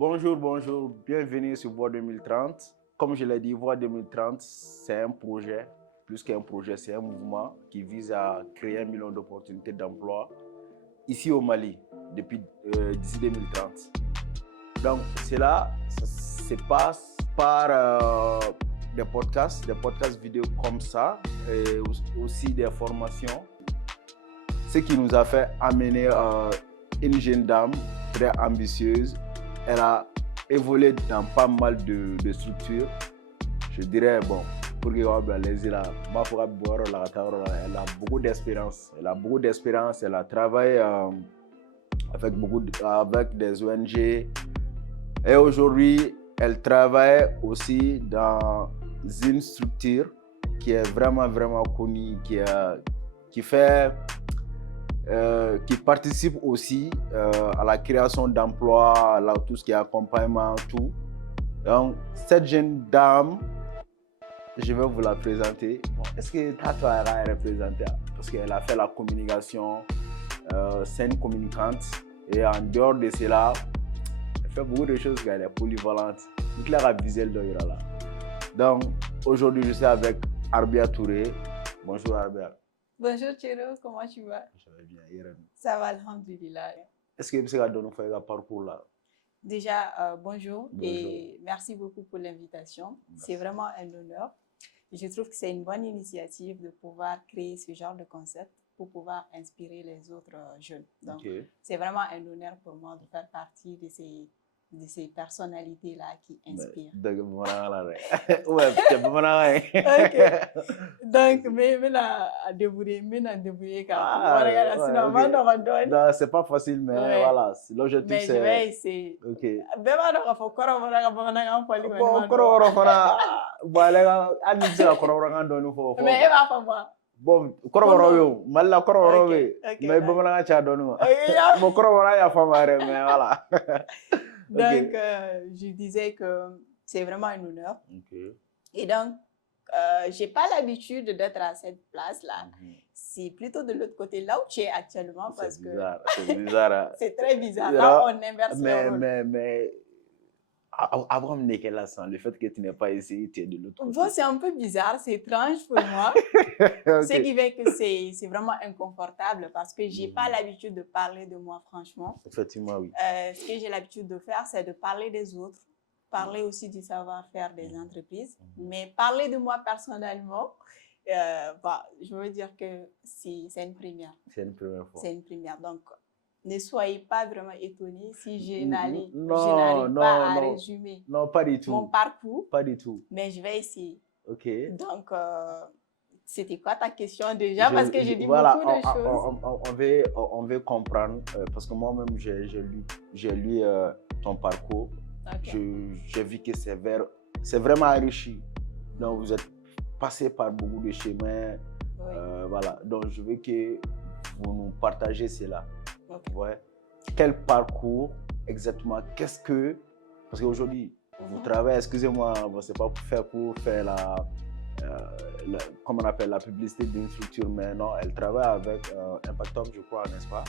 Bonjour, bonjour, bienvenue sur Voix 2030. Comme je l'ai dit, Voix 2030, c'est un projet, plus qu'un projet, c'est un mouvement qui vise à créer 1 million d'opportunités d'emploi ici au Mali d'ici 2030. Donc, cela se passe par des podcasts vidéo comme ça, et aussi des formations. Ce qui nous a fait amener une jeune dame très ambitieuse. Elle a évolué dans pas mal de structures. Je dirais, bon, pour que elle a beaucoup d'expérience. Elle a travaillé avec des ONG. Et aujourd'hui, elle travaille aussi dans une structure qui est vraiment, vraiment connue, qui participe aussi à la création d'emplois, à tout ce qui est accompagnement, tout. Donc, cette jeune dame, je vais vous la présenter. Bon, est-ce que Tato est représentée? Parce qu'elle a fait la communication, c'est une communicante. Et en dehors de cela, elle fait beaucoup de choses, elle est polyvalente. Donc, elle a visuel de là. Donc, aujourd'hui, je suis avec Arbia Touré. Bonjour Arbia. Bonjour Chiro, comment tu vas? Je vais bien, Irène. Ça va, alhamdulillah. Est-ce que vous pouvez nous faire un parcours là? Déjà, bonjour et merci beaucoup pour l'invitation. C'est vraiment un honneur. Je trouve que c'est une bonne initiative de pouvoir créer ce genre de concept pour pouvoir inspirer les autres jeunes. Donc, c'est vraiment un honneur pour moi de faire partie de ces personnalités-là qui inspirent. Ouais, donc, mais débrouiller quand même. Non, c'est pas facile, mais voilà, l'objectif c'est... Mais je vais essayer. Ok. Mais elle va pas moi. Bon, kɔrɔbɔrɔ Malila kɔrɔbɔrɔ mais bamanankan ca dɔɔni quoi. Bon, kɔrɔbɔrɔ y'a faamu mais voilà. Donc, je disais que c'est vraiment un honneur. Et donc, j'ai pas l'habitude d'être à cette place-là. C'est plutôt de l'autre côté, là où tu es actuellement, parce que c'est bizarre. C'est très bizarre. Là, on inverse le rôle. Mais avant de venir là, le fait que tu n'aies pas essayé, tu es de l'autre côté. Bon, c'est un peu bizarre, c'est étrange pour moi. Ce qui fait que c'est vraiment inconfortable parce que j'ai pas l'habitude de parler de moi, franchement. Effectivement, oui. Ce que j'ai l'habitude de faire, c'est de parler des autres, parler aussi du savoir-faire des entreprises, mais parler de moi personnellement, je veux dire que c'est une première. C'est une première fois. C'est une première. Donc, ne soyez pas vraiment étonnés si je n'arrive pas à résumer pas du tout. mon parcours. Pas du tout. Mais je vais essayer. Ok. Donc, c'était quoi ta question déjà? Parce que j'ai dit beaucoup de choses. On veut comprendre, parce que moi-même, j'ai lu ton parcours. J'ai vu que c'est vraiment enrichi. Donc, vous êtes passé par beaucoup de chemins. Voilà. Donc, je veux que vous nous partagez cela. Ouais. Quel parcours exactement? Parce qu'aujourd'hui, vous travaillez, excusez-moi, c'est pas pour faire comme on appelle la publicité d'une structure, mais non, elle travaille avec Impact Hub, je crois, n'est-ce pas?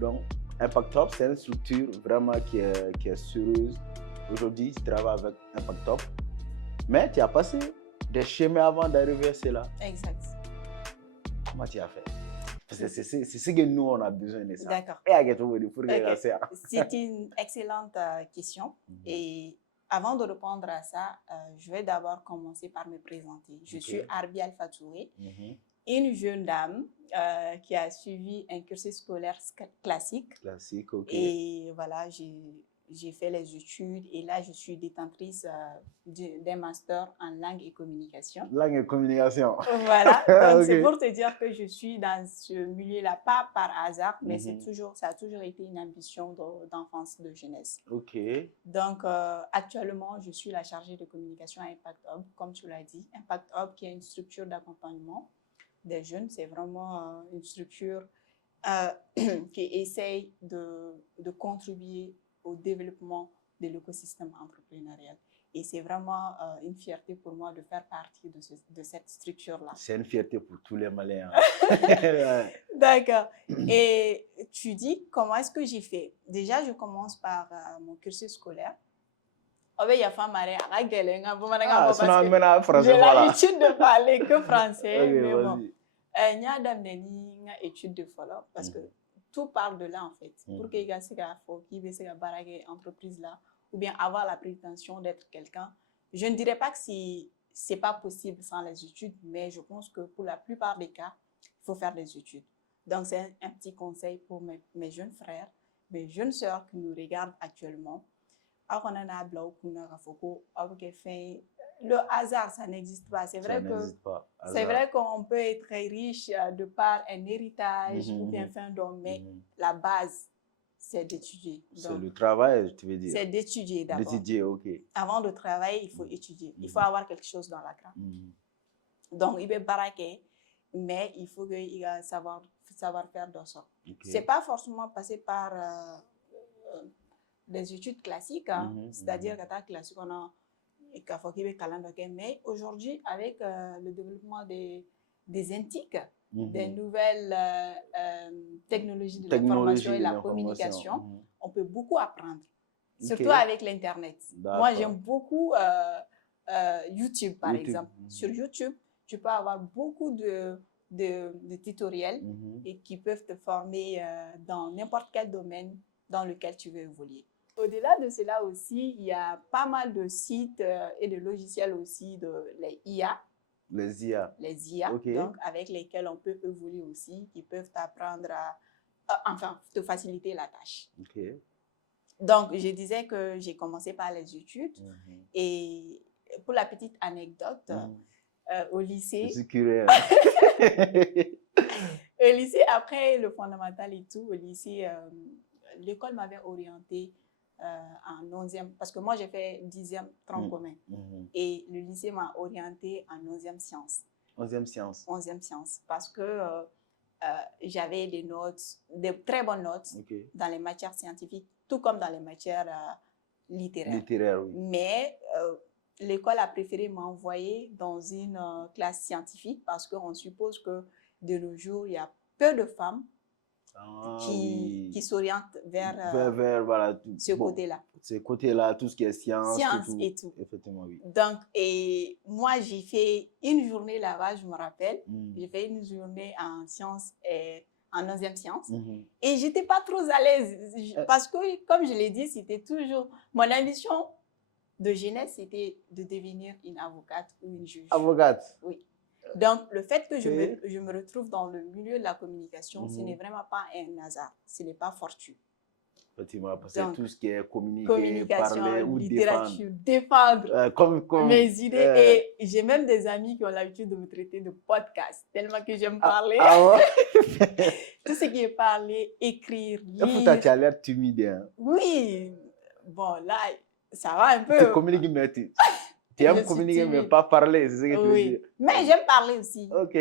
Donc, Impact Hub, c'est une structure vraiment qui est sérieuse. Aujourd'hui, tu travailles avec Impact Hub, mais tu as passé des chemins avant d'arriver à cela. Exact. Comment tu as fait? C'est ce que nous, on a besoin de ça. D'accord. C'est une excellente question. Et avant de répondre à ça, je vais d'abord commencer par me présenter. Je suis Arbia Alpha Touré, une jeune dame qui a suivi un cursus scolaire classique. Classique, ok. Et voilà, j'ai fait les études et là, je suis détentrice d'un master en langue et communication. Langue et communication. Voilà, donc c'est pour te dire que je suis dans ce milieu-là, pas par hasard, mais ça a toujours été une ambition d'enfance, de jeunesse. Ok. Donc, actuellement, je suis la chargée de communication à Impact Hub, comme tu l'as dit. Impact Hub, qui est une structure d'accompagnement des jeunes, c'est vraiment une structure qui essaye de contribuer au développement de l'écosystème entrepreneurial. Et c'est vraiment une fierté pour moi de faire partie de cette structure-là. C'est une fierté pour tous les Maliens. D'accord. Et tu dis, comment est-ce que j'ai fait? Déjà, je commence par mon cursus scolaire. il y a femme à sinon, maintenant, j'ai français, voilà. l'habitude de parler que français, Ok, mais bon. vas-y. Il y a une étude de follow parce que tout part de là en fait. Pour que les qui veulent entreprise là ou bien avoir la prétention d'être quelqu'un, je ne dirais pas que c'est pas possible sans les études, mais je pense que pour la plupart des cas, il faut faire des études. Donc c'est un petit conseil pour mes jeunes frères, mes jeunes sœurs qui nous regardent actuellement. Le hasard, ça n'existe pas. C'est vrai qu'on peut être très riche de par un héritage ou bien fin d'homme, mais la base, c'est d'étudier. C'est le travail, tu veux dire? C'est d'étudier d'abord. D'étudier, ok. Avant de travailler, il faut étudier. Il faut avoir quelque chose dans la crâne. Donc, il peut baraquer, mais il faut qu'il va savoir faire dans ça. Okay. C'est pas forcément passé par des études classiques, hein. C'est-à-dire que ta classique, on a mais aujourd'hui, avec le développement des antiques, des nouvelles technologies de l'information et la communication, on peut beaucoup apprendre, surtout avec l'Internet. Moi, j'aime beaucoup YouTube, par exemple. Sur YouTube, tu peux avoir beaucoup de tutoriels et qui peuvent te former dans n'importe quel domaine dans lequel tu veux évoluer. Au-delà de cela aussi, il y a pas mal de sites et de logiciels aussi, les IA. Les IA. Les IA, okay. Donc avec lesquels on peut évoluer aussi, qui peuvent t'apprendre enfin, te faciliter la tâche. Okay. Donc, je disais que j'ai commencé par les études. Et pour la petite anecdote, au lycée... Je suis curieux. Au lycée, après le fondamental et tout, au lycée, l'école m'avait orientée en 11e, parce que moi j'ai fait 10e tronc commun et le lycée m'a orientée en 11e sciences. 11e sciences. 11e sciences, parce que j'avais des notes, des très bonnes notes dans les matières scientifiques, tout comme dans les matières littéraires. Littéraires, oui. Mais l'école a préféré m'envoyer dans une classe scientifique parce qu'on suppose que de nos jours, il y a peu de femmes qui s'orientent vers voilà, ce côté-là. Ce côté-là, tout ce qui est science et tout. Effectivement, oui. Donc, et moi, j'ai fait une journée là-bas, je me rappelle. J'ai fait une journée en sciences et en 11e sciences. Et je n'étais pas trop à l'aise parce que, comme je l'ai dit, c'était toujours... Mon ambition de jeunesse, c'était de devenir une avocate ou une juge. Avocate? Oui. Donc, le fait que je me retrouve dans le milieu de la communication, ce n'est vraiment pas un hasard, ce n'est pas fortuit. Effectivement, parce que tout ce qui est communication, parler ou littérature, défendre mes idées. Et j'ai même des amis qui ont l'habitude de me traiter de podcast, tellement que j'aime parler. Tout ce qui est parler, écrire, lire. Pourtant, tu as l'air timide. Hein? Oui. Bon, là, ça va un peu. Tu communiques, mais tu aimes communiquer, mais pas parler, c'est ce que tu veux dire. Mais j'aime parler aussi. Ok.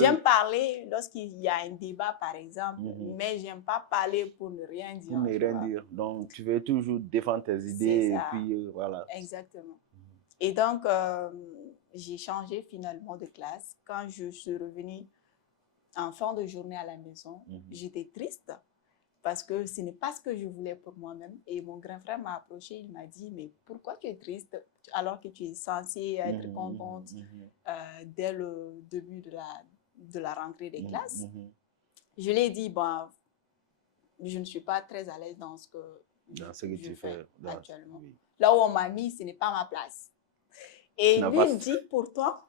J'aime parler lorsqu'il y a un débat, par exemple, mais j'aime pas parler pour ne rien dire. Pour ne rien dire. Donc, tu veux toujours défendre tes idées et puis voilà. Exactement. Et donc, j'ai changé finalement de classe. Quand je suis revenue en fin de journée à la maison, j'étais triste. Parce que ce n'est pas ce que je voulais pour moi-même. Et mon grand frère m'a approché, il m'a dit, mais pourquoi tu es triste alors que tu es censée être contente dès le début de la rentrée des classes? Je lui ai dit, bon, je ne suis pas très à l'aise dans ce que je fais actuellement. Oui. Là où on m'a mis, ce n'est pas ma place. Et lui me dit, pourtant,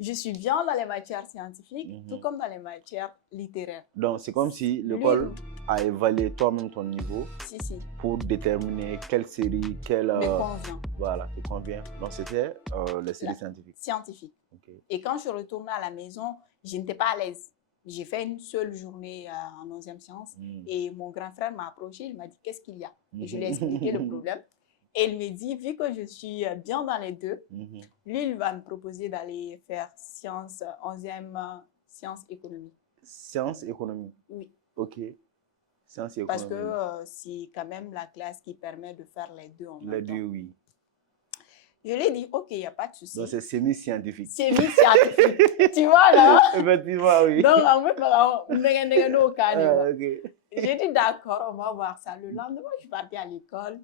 je suis bien dans les matières scientifiques, tout comme dans les matières littéraires. Donc, c'est comme si l'école a évalué toi-même ton niveau pour déterminer quelle série, quelle... Me convient. Voilà, te convient. Donc, c'était les séries scientifiques. Scientifiques. Okay. Et quand je retournais à la maison, je n'étais pas à l'aise. J'ai fait une seule journée en 11e sciences et mon grand frère m'a approché, il m'a dit, qu'est-ce qu'il y a? Et je lui ai expliqué le problème. Et il me dit, vu que je suis bien dans les deux, lui, il va me proposer d'aller faire sciences, 11e sciences économiques. Sciences économiques? Oui. Ok. Sciences économiques. Parce que c'est quand même la classe qui permet de faire les deux en même temps. Les deux, oui. Je lui ai dit, ok, il n'y a pas de souci. Donc, c'est semi-scientifique. Semi-scientifique. Tu vois, là? Effectivement, oui. Donc, j'ai dit, d'accord, on va voir ça. Le lendemain, je suis partie à l'école.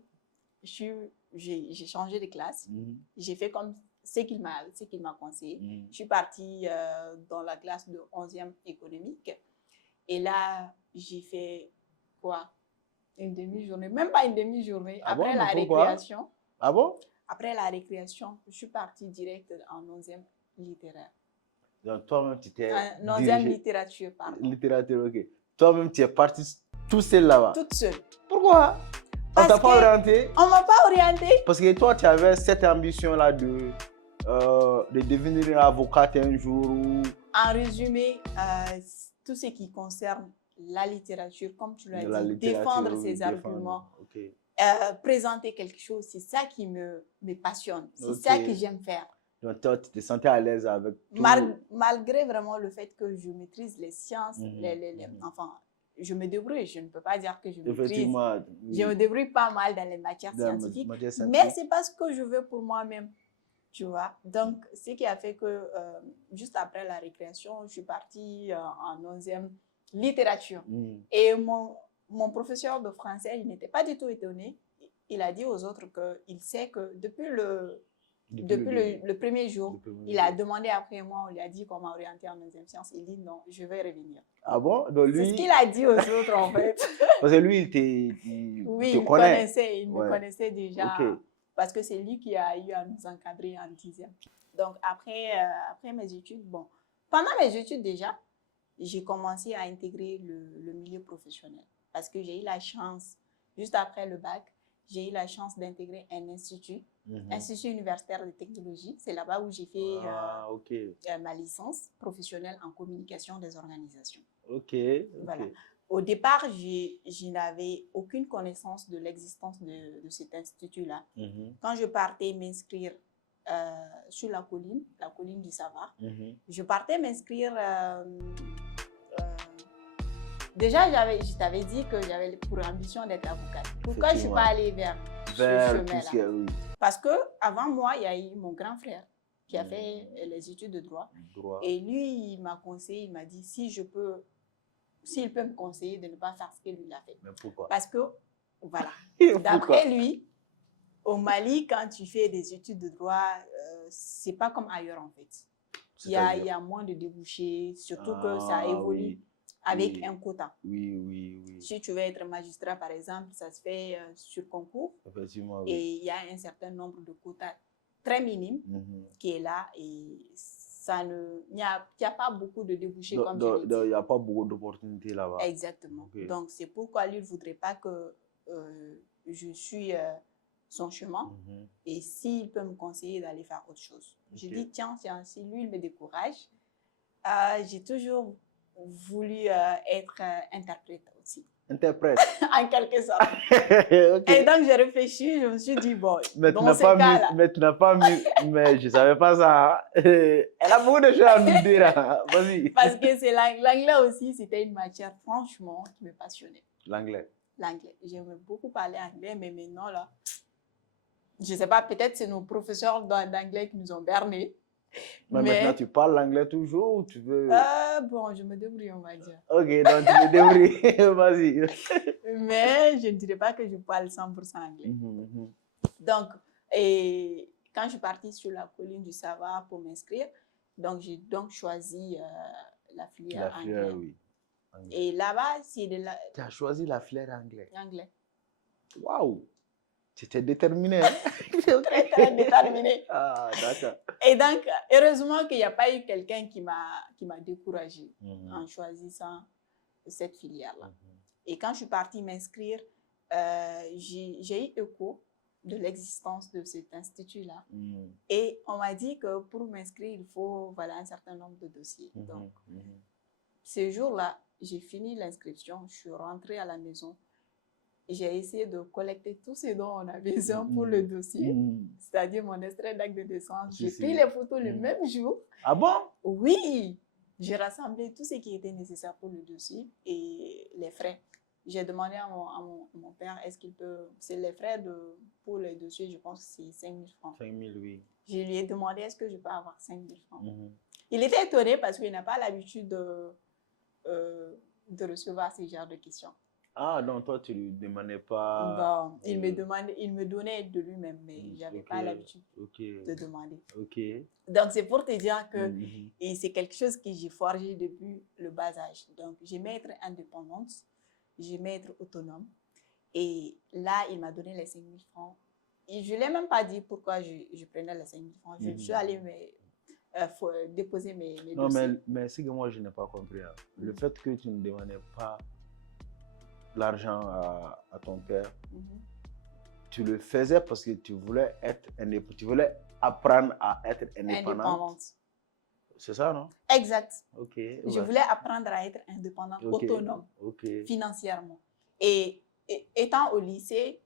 j'ai changé de classe. J'ai fait comme ce qu'il m'a conseillé. Je suis partie dans la classe de 11e économique. Et là, j'ai fait quoi? Une demi-journée, même pas une demi-journée. Ah Après bon, la mais pourquoi? récréation. Ah bon? Après la récréation, je suis partie direct en 11e littéraire. Donc, toi-même, tu t'es En 11e littérature, pardon. Littérature, ok. Toi-même, tu es partie tout seul là-bas. Toute seule. Pourquoi? On t'a pas orienté? On m'a pas orienté. Parce que toi, tu avais cette ambition-là de devenir avocate un jour ou... En résumé, tout ce qui concerne la littérature, comme tu l'as dit, défendre ses arguments, okay. Présenter quelque chose, c'est ça qui me passionne, c'est ça que j'aime faire. Donc toi, tu te sentais à l'aise avec tout... Malgré vraiment le fait que je maîtrise les sciences, enfin, je me débrouille, je ne peux pas dire que je maîtrise. Je me débrouille pas mal dans les matières scientifiques, mais c'est pas ce que je veux pour moi-même. Tu vois, donc ce qui a fait que juste après la récréation, je suis partie en 11e littérature. Et mon professeur de français, il n'était pas du tout étonné. Il a dit aux autres qu'il sait que depuis le premier jour, il a demandé après moi, on lui a dit qu'on m'a orienté en 11e sciences. Il dit non, je vais revenir. Ah bon? Donc lui... C'est ce qu'il a dit aux autres en fait. Parce que lui, il te connaît. Il me connaissait déjà. Okay. Parce que c'est lui qui a eu à nous encadrer en 10e. Donc, après mes études, bon, pendant mes études déjà, j'ai commencé à intégrer le milieu professionnel. Parce que j'ai eu la chance, juste après le bac, j'ai eu la chance d'intégrer un institut, Institut universitaire de technologie. C'est là-bas où j'ai fait ma licence professionnelle en communication des organisations. Voilà. Au départ, je n'avais aucune connaissance de l'existence de cet institut-là. Quand je partais m'inscrire sur la colline du savoir, je partais m'inscrire... déjà, je t'avais dit que j'avais pour ambition d'être avocate. Pourquoi je ne suis pas allée vers ce chemin-là? Oui. Parce qu'avant moi, il y a eu mon grand frère qui a fait les études de droit. Et lui, il m'a conseillé, il m'a dit s'il peut me conseiller de ne pas faire ce que lui a fait. Mais pourquoi? Parce que, voilà, d'après lui, au Mali, quand tu fais des études de droit, c'est pas comme ailleurs en fait. Il y a moins de débouchés, surtout que ça évolue avec un quota. Oui. Si tu veux être magistrat, par exemple, ça se fait sur concours. Effectivement, et il y a un certain nombre de quotas très minimes qui est là et il n'y a pas beaucoup de débouchés comme je l'ai dit. Il n'y a pas beaucoup d'opportunités là-bas. Exactement. Donc, c'est pourquoi lui ne voudrait pas que je suis son chemin. Et s'il peut me conseiller d'aller faire autre chose. Je dis, tiens, si lui, il me décourage, j'ai toujours voulu être interprète aussi. Interprète? En quelque sorte. Et donc, j'ai réfléchi, je me suis dit, bon, mais dans ces cas-là... Mais tu n'as pas mis... Mais je ne savais pas ça. Elle a beaucoup de choses à nous dire. Vas-y. Parce que l'anglais aussi, c'était une matière, franchement, qui me passionnait. L'anglais? L'anglais. J'aimais beaucoup parler anglais, mais maintenant, là, je ne sais pas, peut-être c'est nos professeurs d'anglais qui nous ont bernés. Mais maintenant, tu parles l'anglais toujours ou tu veux... Bon, je me débrouille, on va dire. Ok, donc tu me débrouilles. Vas-y. Mais je ne dirais pas que je parle 100% anglais. Donc, quand je suis partie sur la colline du savoir pour m'inscrire, donc j'ai choisi la filière anglais. Oui. Et là-bas, c'est de la... Tu as choisi la filière anglais? Anglais. Waouh! Tu étais déterminé, hein? Très, très déterminé. Ah, d'accord. Et donc, heureusement qu'il n'y a pas eu quelqu'un qui m'a découragée en choisissant cette filière-là. Et quand je suis partie m'inscrire, j'ai eu écho de l'existence de cet institut-là. Et on m'a dit que pour m'inscrire, il faut un certain nombre de dossiers. Donc, ce jour-là, j'ai fini l'inscription, je suis rentrée à la maison. J'ai essayé de collecter tout ce dont on avait besoin pour le dossier, c'est-à-dire mon extrait d'acte de naissance. J'ai pris les photos le même jour. Ah bon? Oui! J'ai rassemblé tout ce qui était nécessaire pour le dossier et les frais. J'ai demandé à mon père, est-ce qu'il peut... C'est les frais pour le dossier, je pense que c'est 5 000 francs. 5 000, oui. Je lui ai demandé, est-ce que je peux avoir 5 000 francs? Il était étonné parce qu'il n'a pas l'habitude de recevoir ce genre de questions. Ah, donc toi, tu ne lui demandais pas... Non, il me donnait de lui-même, mais je n'avais pas l'habitude de demander. Ok. Donc, c'est pour te dire que Mhm. et c'est quelque chose que j'ai forgé depuis le bas âge. Donc, j'aimais être indépendante, j'aimais être autonome. Et là, il m'a donné les 5 000 francs. Et je ne l'ai même pas dit pourquoi je prenais les 5 000 francs. Je suis allée déposer mes Non, dossiers. mais c'est que moi, je n'ai pas compris. Hein. Le fait que tu ne demandais pas l'argent à ton père, tu le faisais parce que tu voulais être indépendant. Tu voulais apprendre à être indépendante. C'est ça, non? Exact. Ok. Je voulais apprendre à être indépendante, autonome, financièrement. Et étant au lycée,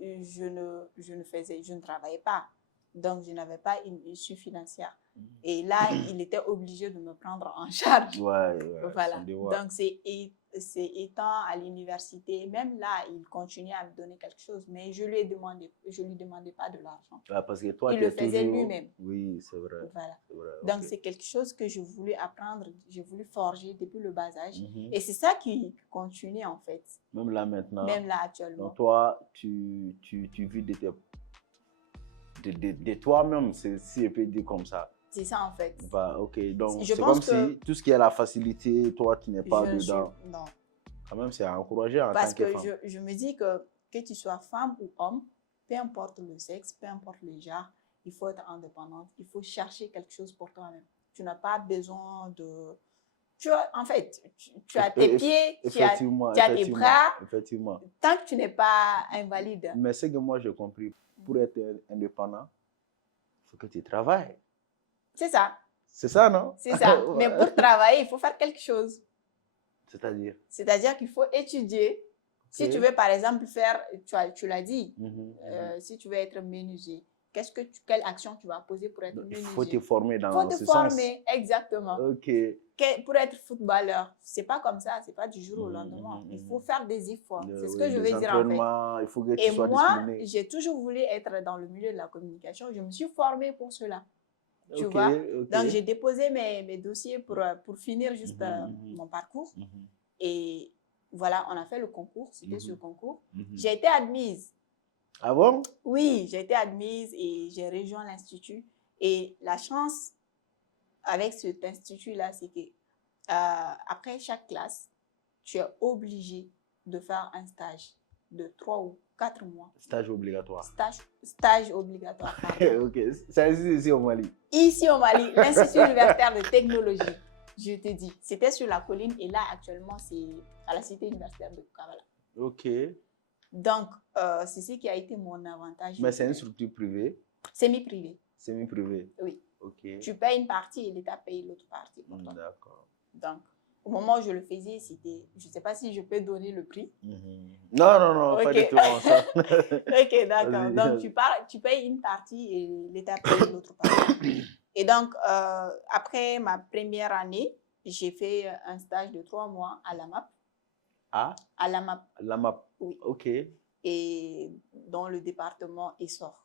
je ne travaillais pas. Donc, je n'avais pas une issue financière. Et là, il était obligé de me prendre en charge. Ouais, voilà. Donc, c'est étant à l'université, même là, il continuait à me donner quelque chose, mais je lui demandais pas de l'argent. Parce que toi, il le faisait lui-même. Oui, c'est vrai. Voilà. Vrai, donc, c'est quelque chose que je voulais apprendre, je voulais forger depuis le bas âge. Et c'est ça qui continue, en fait. Même là, maintenant. Même là, actuellement. Donc, toi, tu vis de toi-même, si je peux dire comme ça. C'est ça, en fait. Bah, ok, donc c'est comme si tout ce qui est la facilité, toi, tu n'es pas dedans. Non. Quand même, c'est à encourager en tant que femme. Parce que je me dis que tu sois femme ou homme, peu importe le sexe, peu importe le genre, il faut être indépendante, il faut chercher quelque chose pour toi-même. Tu n'as pas besoin de... En fait, tu as tes pieds, tu as tes bras. Effectivement. Tant que tu n'es pas invalide. Mais c'est que moi, j'ai compris, pour être indépendant, il faut que tu travailles. C'est ça. C'est ça, non? C'est ça. Mais pour travailler, il faut faire quelque chose. C'est-à-dire? C'est-à-dire qu'il faut étudier. Si tu veux, par exemple, faire, tu l'as dit, si tu veux être menuisier, quelle action tu vas poser pour être menuisier? Il faut te former dans ce sens. Il faut te former, exactement. Ok. Pour être footballeur, c'est pas comme ça, c'est pas du jour au lendemain. Il faut faire des efforts. C'est ce que je veux dire en fait. Il faut que tu sois discipliné. Et moi, j'ai toujours voulu être dans le milieu de la communication. Je me suis formée pour cela. Tu vois? Donc, j'ai déposé mes dossiers pour finir juste mon parcours. Et voilà, on a fait le concours. C'était ce concours. J'ai été admise. Ah bon? Oui, j'ai été admise et j'ai rejoint l'institut. Et la chance avec cet institut-là, c'est que après chaque classe, tu es obligé de faire un stage de 3 ou 4 mois. Stage obligatoire. Stage obligatoire. Ok, c'est ici au Mali. Ici au Mali, l'Institut universitaire de technologie, je te dis. C'était sur la colline et là, actuellement, c'est à la cité universitaire de Kavala. Ok. Donc, c'est ce qui a été mon avantage. Mais c'est une structure privée? Semi-privée. Semi-privée? Oui. Ok. Tu payes une partie et l'État paye l'autre partie pour toi. D'accord. Donc, au moment où je le faisais, c'était... Je ne sais pas si je peux donner le prix. Non, pas du tout. Ok, d'accord. Donc, tu payes une partie et l'État paye l'autre partie. Et donc, après ma première année, j'ai fait un stage de 3 mois à l'AMAP. Ah? À l'AMAP. L'AMAP. Oui. Ok. Et dans le département Essor,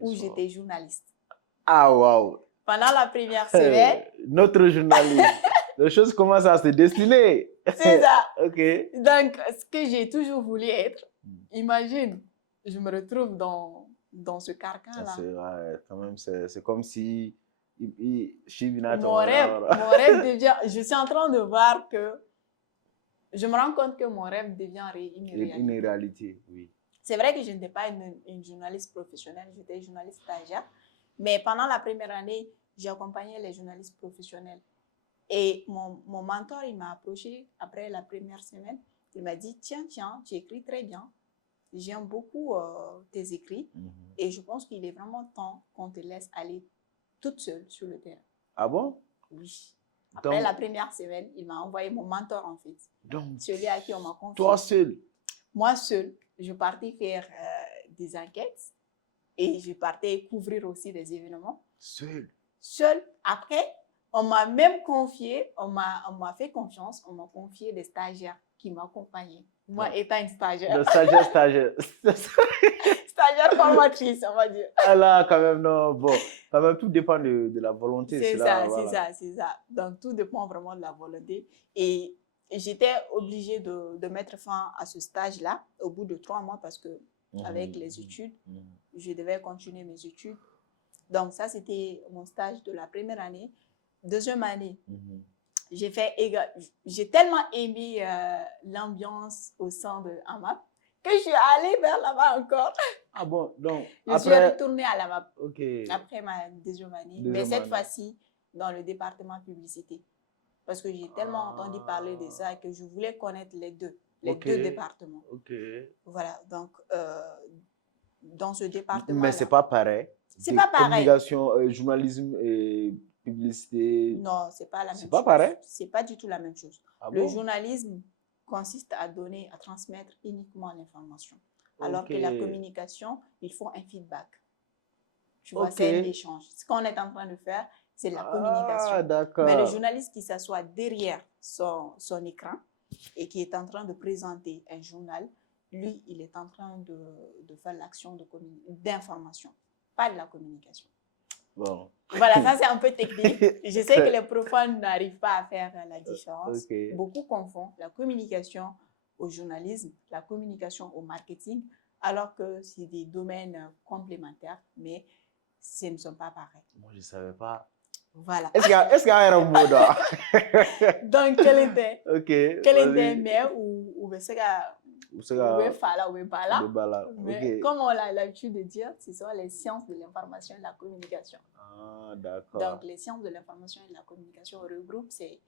où j'étais journaliste. Ah, waouh! Pendant la première semaine... Notre journaliste. Les choses commencent à se dessiner. C'est ça. Ok. Donc, ce que j'ai toujours voulu être, imagine, je me retrouve dans ce carcan-là. C'est vrai, quand même, c'est comme si... Mon rêve devient... Je suis en train de voir que... Je me rends compte que mon rêve devient une réalité. Une réalité, oui. C'est vrai que je n'étais pas une journaliste professionnelle, j'étais journaliste stagiaire. Mais pendant la première année, j'ai accompagné les journalistes professionnels. Et mon mentor, il m'a approché après la première semaine. Il m'a dit, tiens, tu écris très bien. J'aime beaucoup tes écrits. Et je pense qu'il est vraiment temps qu'on te laisse aller toute seule sur le terrain. Ah bon? Oui. Après la première semaine, il m'a envoyé mon mentor, en fait. Donc, celui à qui on m'a confié. Toi seul? Moi seule. Je partais faire des enquêtes et je partais couvrir aussi des événements. Seul? Seule. Après, on m'a même confié, on m'a fait confiance, on m'a confié des stagiaires qui m'accompagnaient. Moi, étant une stagiaire. Le stagiaire. Stagiaire formatrice, on va dire. Ah là, quand même, non, bon. Quand même, tout dépend de la volonté. C'est ça. Donc, tout dépend vraiment de la volonté. Et j'étais obligée de mettre fin à ce stage-là au bout de 3 mois parce que avec les études, je devais continuer mes études. Donc, ça, c'était mon stage de la première année. Deuxième année, j'ai tellement aimé l'ambiance au sein de AMAP que je suis allée vers là-bas encore. Ah bon, donc je suis retournée à l'AMAP après ma deuxième année, mais cette fois-ci dans le département publicité. Parce que j'ai tellement entendu parler de ça que je voulais connaître les deux départements. Voilà, donc dans ce département-là. Mais c'est pas pareil. C'est pas pareil. Communication, journalisme et publicité. Non, c'est pas la même chose. C'est pas pareil. C'est pas du tout la même chose. Le journalisme consiste à transmettre uniquement l'information. Alors que la communication, il faut un feedback. Tu vois, c'est un échange. Ce qu'on est en train de faire, c'est la communication. D'accord. Mais le journaliste qui s'assoit derrière son écran et qui est en train de présenter un journal, lui, il est en train de faire l'action d'information, pas de la communication. Bon. Voilà, ça c'est un peu technique. Je sais que les profanes n'arrivent pas à faire la différence. Beaucoup confondent la communication au journalisme, la communication au marketing, alors que c'est des domaines complémentaires, mais ce ne sont pas pareils. Moi, je ne savais pas. Voilà. Est-ce qu'il y a un mot là? Donc, quel était? Quel était mais ou c'est comme on a l'habitude de dire, ce sont les sciences de l'information et de la communication. Ah, d'accord. Donc, les sciences de l'information et de la communication regroupent ces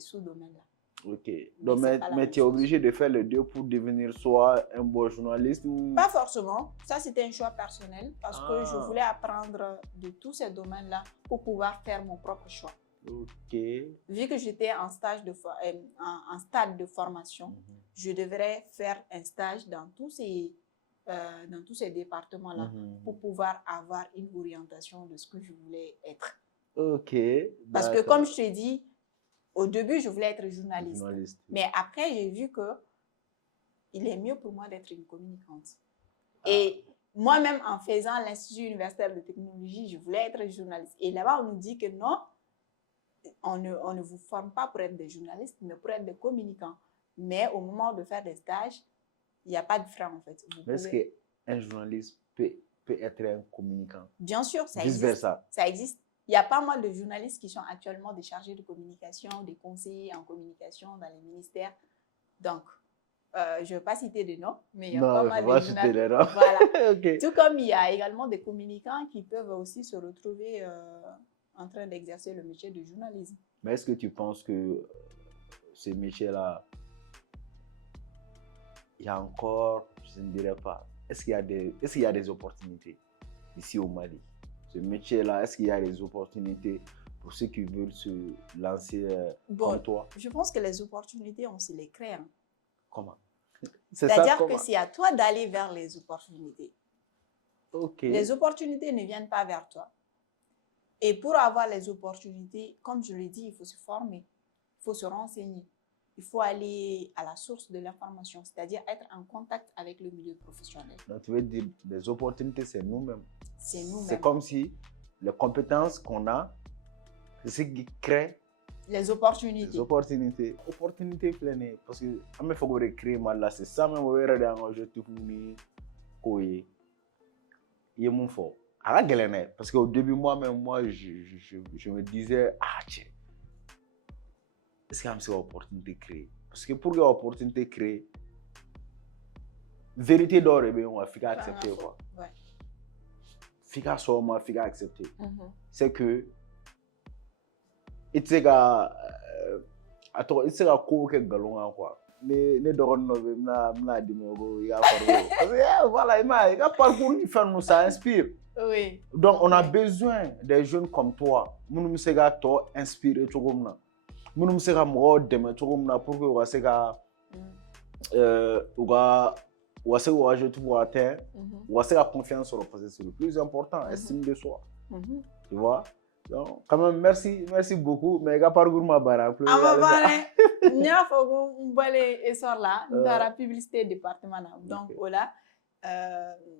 sous-domaines-là. Ok. Donc, mais tu es obligé de faire les deux pour devenir soit un bon journaliste ou... Pas forcément. Ça, c'était un choix personnel parce que je voulais apprendre de tous ces domaines-là pour pouvoir faire mon propre choix. Ok. Vu que j'étais en stade de formation, je devrais faire un stage dans tous ces départements-là pour pouvoir avoir une orientation de ce que je voulais être. Ok. Parce que comme je te dis, au début, je voulais être journaliste. Mais après, j'ai vu que il est mieux pour moi d'être une communicante. Et moi-même, en faisant l'Institut universitaire de technologie, je voulais être journaliste. Et là-bas, on nous dit que non, on ne vous forme pas pour être des journalistes, mais pour être des communicants. Mais au moment de faire des stages, il n'y a pas de frein, en fait. Est-ce qu'un journaliste peut être un communicant? Bien sûr, ça existe. Vice-versa. Ça existe. Il y a pas mal de journalistes qui sont actuellement des chargés de communication, des conseillers en communication dans les ministères. Donc, je ne vais pas citer de noms, mais il y a pas mal de journalistes. Voilà. Tout comme il y a également des communicants qui peuvent aussi se retrouver en train d'exercer le métier de journalisme. Mais est-ce que tu penses que ce métier-là, il y a encore, je ne dirais pas, est-ce qu'il y a des opportunités ici au Mali? Ce métier-là, est-ce qu'il y a des opportunités pour ceux qui veulent se lancer comme toi? Je pense que les opportunités, on se les crée. Hein. Comment? C'est-à-dire que c'est à toi d'aller vers les opportunités. Ok. Les opportunités ne viennent pas vers toi. Et pour avoir les opportunités, comme je l'ai dit, il faut se former, il faut se renseigner. Il faut aller à la source de l'information, c'est-à-dire être en contact avec le milieu professionnel. Donc, tu veux dire, les opportunités, c'est nous-mêmes. C'est nous-mêmes. C'est comme si les compétences qu'on a, c'est ce qui crée les opportunités. Les opportunités. Opportunités pleines. Parce que, il faut créer mal là, c'est ça même, je te fournis, il y a mon fort. Parce qu'au début, moi-même, je me disais, ah, tiens, est-ce qu'il y a une opportunité créée? Parce que pour qu'il y ait une opportunité créée, vérité d'or, on va faire accepter. Ouais. Faire seulement, faire accepter. C'est que, il y a quoi galon quoi. Les dorons m'a dit voilà, il a parcours qui fait nous ça inspire. Oui. Donc on a besoin des jeunes comme toi. Nous nous sega toi inspirer tout comme là. Nous nous sega moi demain tout comme là pour que on sega on je tout voir atteindre. On sega confiance sur le processus, c'est le plus important, estime de soi. Tu vois? Donc, quand même, merci beaucoup. Mais il n'y a pas de gourmand bara. Il y a la publicité département. Donc, voilà,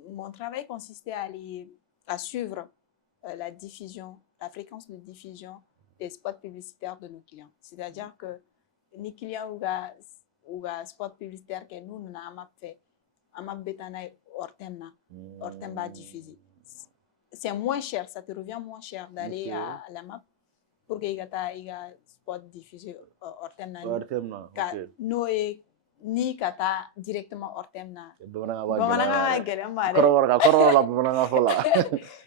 mon travail consistait à suivre la diffusion, la fréquence de diffusion des spots publicitaires de nos clients. C'est-à-dire que ni client ou spot publicitaire que nous n'a pas fait, on m'a bétana ortemna va diffuser. C'est moins cher, ça te revient moins cher d'aller à la map pour que il y ait spot diffusé ortemna no ni kata directement ortemna. Bamananga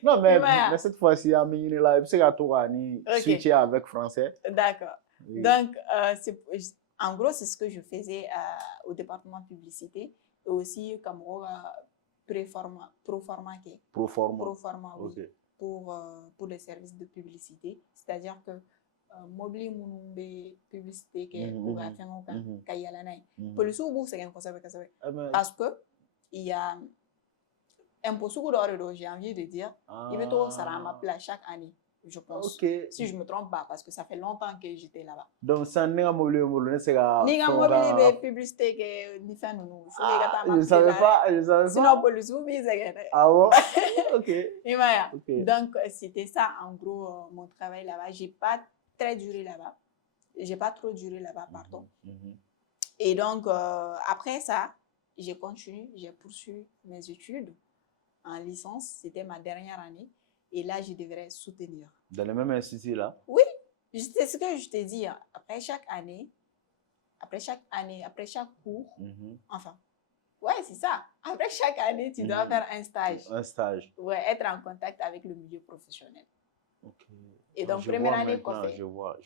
non mais cette fois-ci à mini là c'est à toi ni switcher avec français. D'accord. Oui. Donc en gros c'est ce que je faisais au département de publicité et aussi comme Proforma oui, okay. Pour les services de publicité, c'est-à-dire que mobile munumbe publicité que ou va faire au kayalana pour le sous c'est quelque chose parce que il y a un peu sous d'or j'ai envie de dire il veut tout ça à ma place chaque année je pense si je me trompe pas parce que ça fait longtemps que j'étais là-bas donc ça n'est mobile c'est mobile publicité que ni fait nous je savais pas sinon pour le sous ah bon ok donc c'était ça en gros mon travail là-bas j'ai pas trop duré là-bas pardon et donc après ça j'ai poursuivi mes études en licence, c'était ma dernière année et là je devrais soutenir. Dans le même institut là? Oui, c'est ce que je t'ai dit. Après chaque cours, enfin, ouais c'est ça. Après chaque année, tu dois faire un stage. Un stage. Ouais, être en contact avec le milieu professionnel. Ok. Et donc, première année qu'on fait. Je vois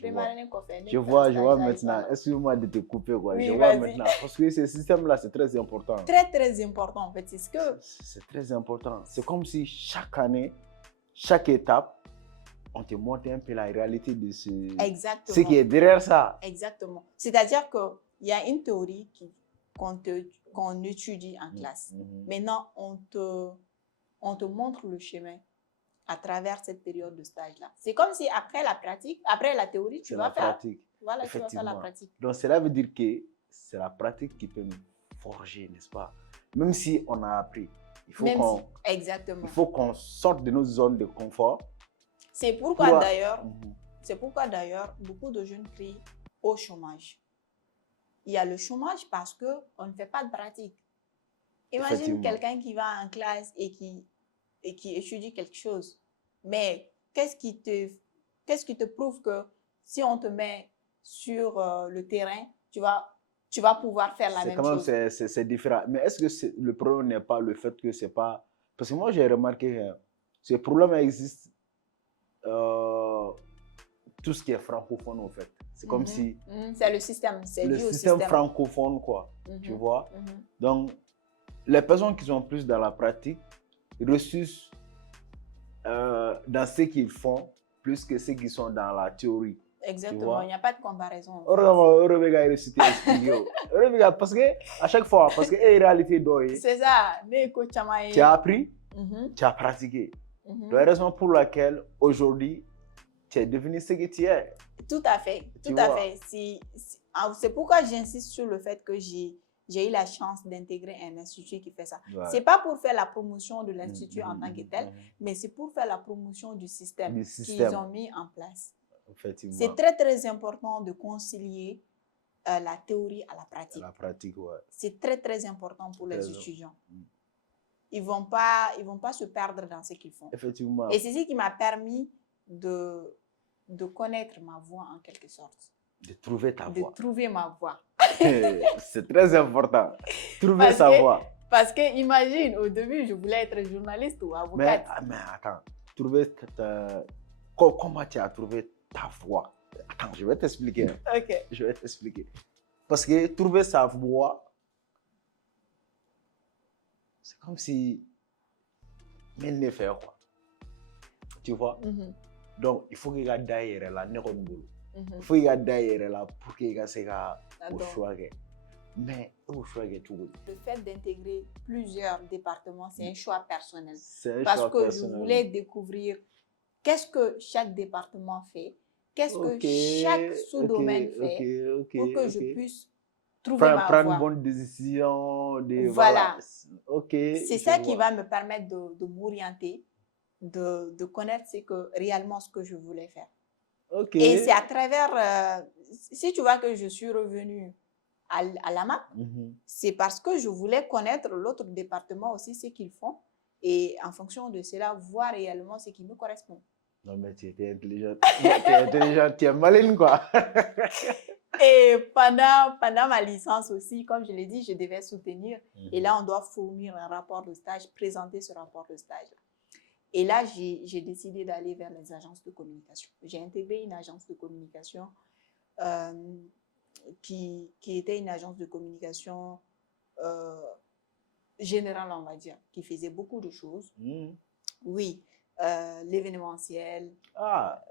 maintenant. Excuse-moi de te couper, quoi. Oui, je vois maintenant. Parce que ce système-là, c'est très important. Très, très important, en fait. C'est très important. C'est comme si chaque année, chaque étape, on te montre un peu la réalité de ce qui est derrière ça. Exactement. C'est-à-dire qu'il y a une théorie qu'on étudie en classe. Maintenant, on te montre le chemin à travers cette période de stage-là. C'est comme si après la théorie, tu vas faire la pratique. Donc, cela veut dire que c'est la pratique qui peut nous forger, n'est-ce pas? Même si on a appris, il faut qu'on sorte de nos zones de confort. C'est pourquoi d'ailleurs, beaucoup de jeunes crient au chômage. Il y a le chômage parce qu'on ne fait pas de pratique. Imagine quelqu'un qui va en classe et qui étudie quelque chose. Mais qu'est-ce qui te prouve que si on te met sur le terrain, tu vas pouvoir faire la même chose? C'est différent. Mais est-ce que le problème n'est pas le fait que c'est pas... Parce que moi, j'ai remarqué que ce problème existe tout ce qui est francophone, en fait. C'est comme si... c'est le système. C'est le système francophone, quoi. Tu vois? Donc, les personnes qui sont plus dans la pratique ressuscitent dans ce qu'ils font plus que ceux qui sont dans la théorie. Exactement, il n'y a pas de comparaison. Parce que à chaque fois, parce que la réalité c'est ça. Tu as appris, tu as pratiqué. La raison pour laquelle aujourd'hui tu es devenu ce que tu es. Tout à fait, tout à fait. C'est pourquoi j'insiste sur le fait que j'ai eu la chance d'intégrer un institut qui fait ça. Ouais. C'est pas pour faire la promotion de l'institut en tant que tel, mais c'est pour faire la promotion du système qu'ils ont mis en place. C'est très, très important de concilier la théorie à la pratique. La pratique, ouais. C'est très, très important pour les étudiants. Ils vont pas se perdre dans ce qu'ils font. Effectivement. Et c'est ce qui m'a permis de connaître ma voie en quelque sorte. De trouver ta voie. De trouver ma voie. C'est très important. Trouver sa voie. Parce que imagine, au début, je voulais être journaliste ou avocate. Mais attends, comment tu as trouvé ta voie? Attends, je vais t'expliquer. Ok. Je vais t'expliquer. Parce que trouver sa voie, c'est comme si mais ne fait quoi. Tu vois? Donc, il faut qu'il y ait d'ailleurs la néronboule. Il faut qu'il y ait d'ailleurs là pour qu'il y ait au choix. Mais au choix tout. Le fait d'intégrer plusieurs départements, c'est un choix personnel. Parce que je voulais découvrir qu'est-ce que chaque département fait, qu'est-ce que chaque sous-domaine fait, pour que je puisse trouver ma voie. Prendre une bonne décision. Voilà. Okay, c'est ça qui va me permettre de m'orienter, de connaître réellement ce que je voulais faire. Ok. Et c'est à travers, si tu vois que je suis revenue à l'AMAP, c'est parce que je voulais connaître l'autre département aussi, ce qu'ils font, et en fonction de cela, voir réellement ce qui me correspond. Non, mais tu étais intelligente. Tu es maline, quoi. Et pendant ma licence aussi, comme je l'ai dit, je devais soutenir. Et là, on doit fournir un rapport de stage, présenter ce rapport de stage. Et là, j'ai décidé d'aller vers les agences de communication. J'ai intégré une agence de communication qui était une agence de communication générale, on va dire, qui faisait beaucoup de choses. Oui, l'événementiel,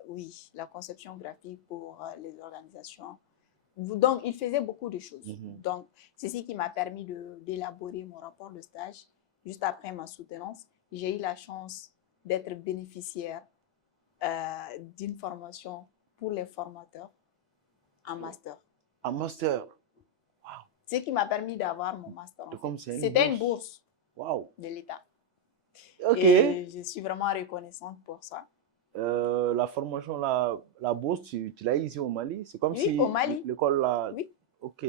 oui, la conception graphique pour les organisations. Donc, il faisait beaucoup de choses. Donc, c'est ce qui m'a permis d'élaborer mon rapport de stage. Juste après ma soutenance, j'ai eu la chance d'être bénéficiaire d'une formation pour les formateurs en master. En master? Wow. Ce qui m'a permis d'avoir mon master. C'était une bourse wow. de l'État. Ok. Et je suis vraiment reconnaissante pour ça. La formation, la bourse, tu l'as ici au Mali? C'est comme si au Mali. L'école là. Oui. Ok.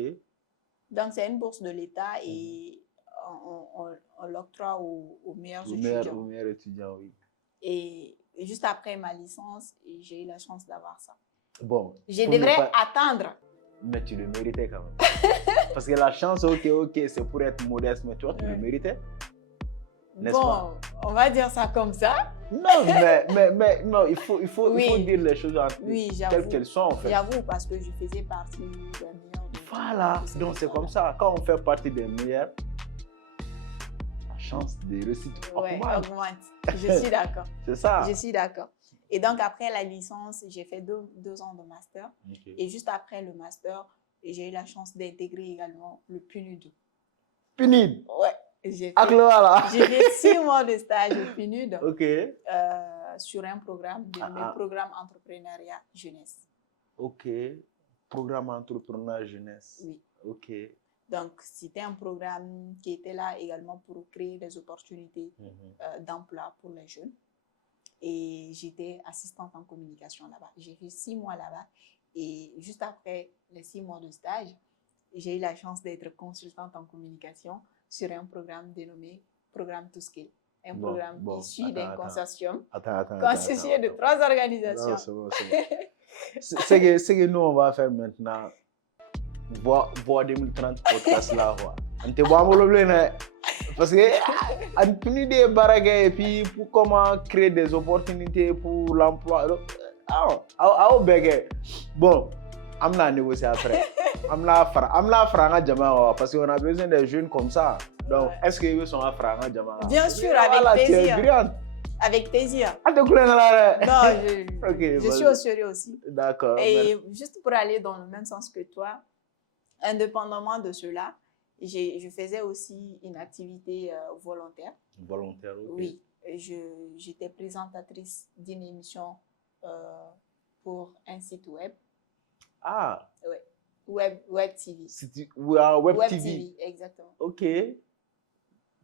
Donc, c'est une bourse de l'État et on l'octroie aux meilleurs étudiants. Aux meilleurs étudiants, oui. Et juste après ma licence, j'ai eu la chance d'avoir ça. Bon. Je devrais attendre. Mais tu le méritais quand même. Parce que la chance, ok, c'est pour être modeste, mais toi, tu le méritais. N'est-ce pas? On va dire ça comme ça. Non, mais non, il faut dire les choses telles qu'elles sont, en fait. J'avoue, parce que je faisais partie des meilleurs. Voilà, donc c'est comme ça. Quand on fait partie des meilleurs, la chance de réussite augmente. Je suis d'accord. C'est ça. Je suis d'accord. Et donc, après la licence, j'ai fait deux ans de master. Okay. Et juste après le master, j'ai eu la chance d'intégrer également le PNUD. PNUD? Ouais. J'ai fait 6 mois de stage au PNUD. Ok. Sur un programme, programme entrepreneuriat jeunesse. Ok. Programme entrepreneuriat jeunesse. Oui. Ok. Donc, c'était un programme qui était là également pour créer des opportunités d'emploi pour les jeunes. Et j'étais assistante en communication là-bas. J'ai fait 6 mois là-bas. Et juste après les 6 mois de stage, j'ai eu la chance d'être consultante en communication sur un programme dénommé Programme To Scale. Un programme issu d'un consortium constitué de 3 organisations. Non, c'est bon. C'est que nous, on va faire maintenant Voix 2030 podcast là. On te voit parce que on finit des baragues et puis pour comment créer des opportunités pour l'emploi. Bon, on va négocier après. On va faire Jama parce qu'on a besoin de jeunes comme ça. Donc, est-ce qu'ils sont à faire Jama? Bien sûr, avec plaisir. Avec plaisir. Non, je suis au sérieux aussi. D'accord. Et juste pour aller dans le même sens que toi, indépendamment de cela, je faisais aussi une activité volontaire. Volontaire, ok. Oui, j'étais présentatrice d'une émission pour un site web. Ah. Oui, Web TV. Web TV. TV, exactement. Ok.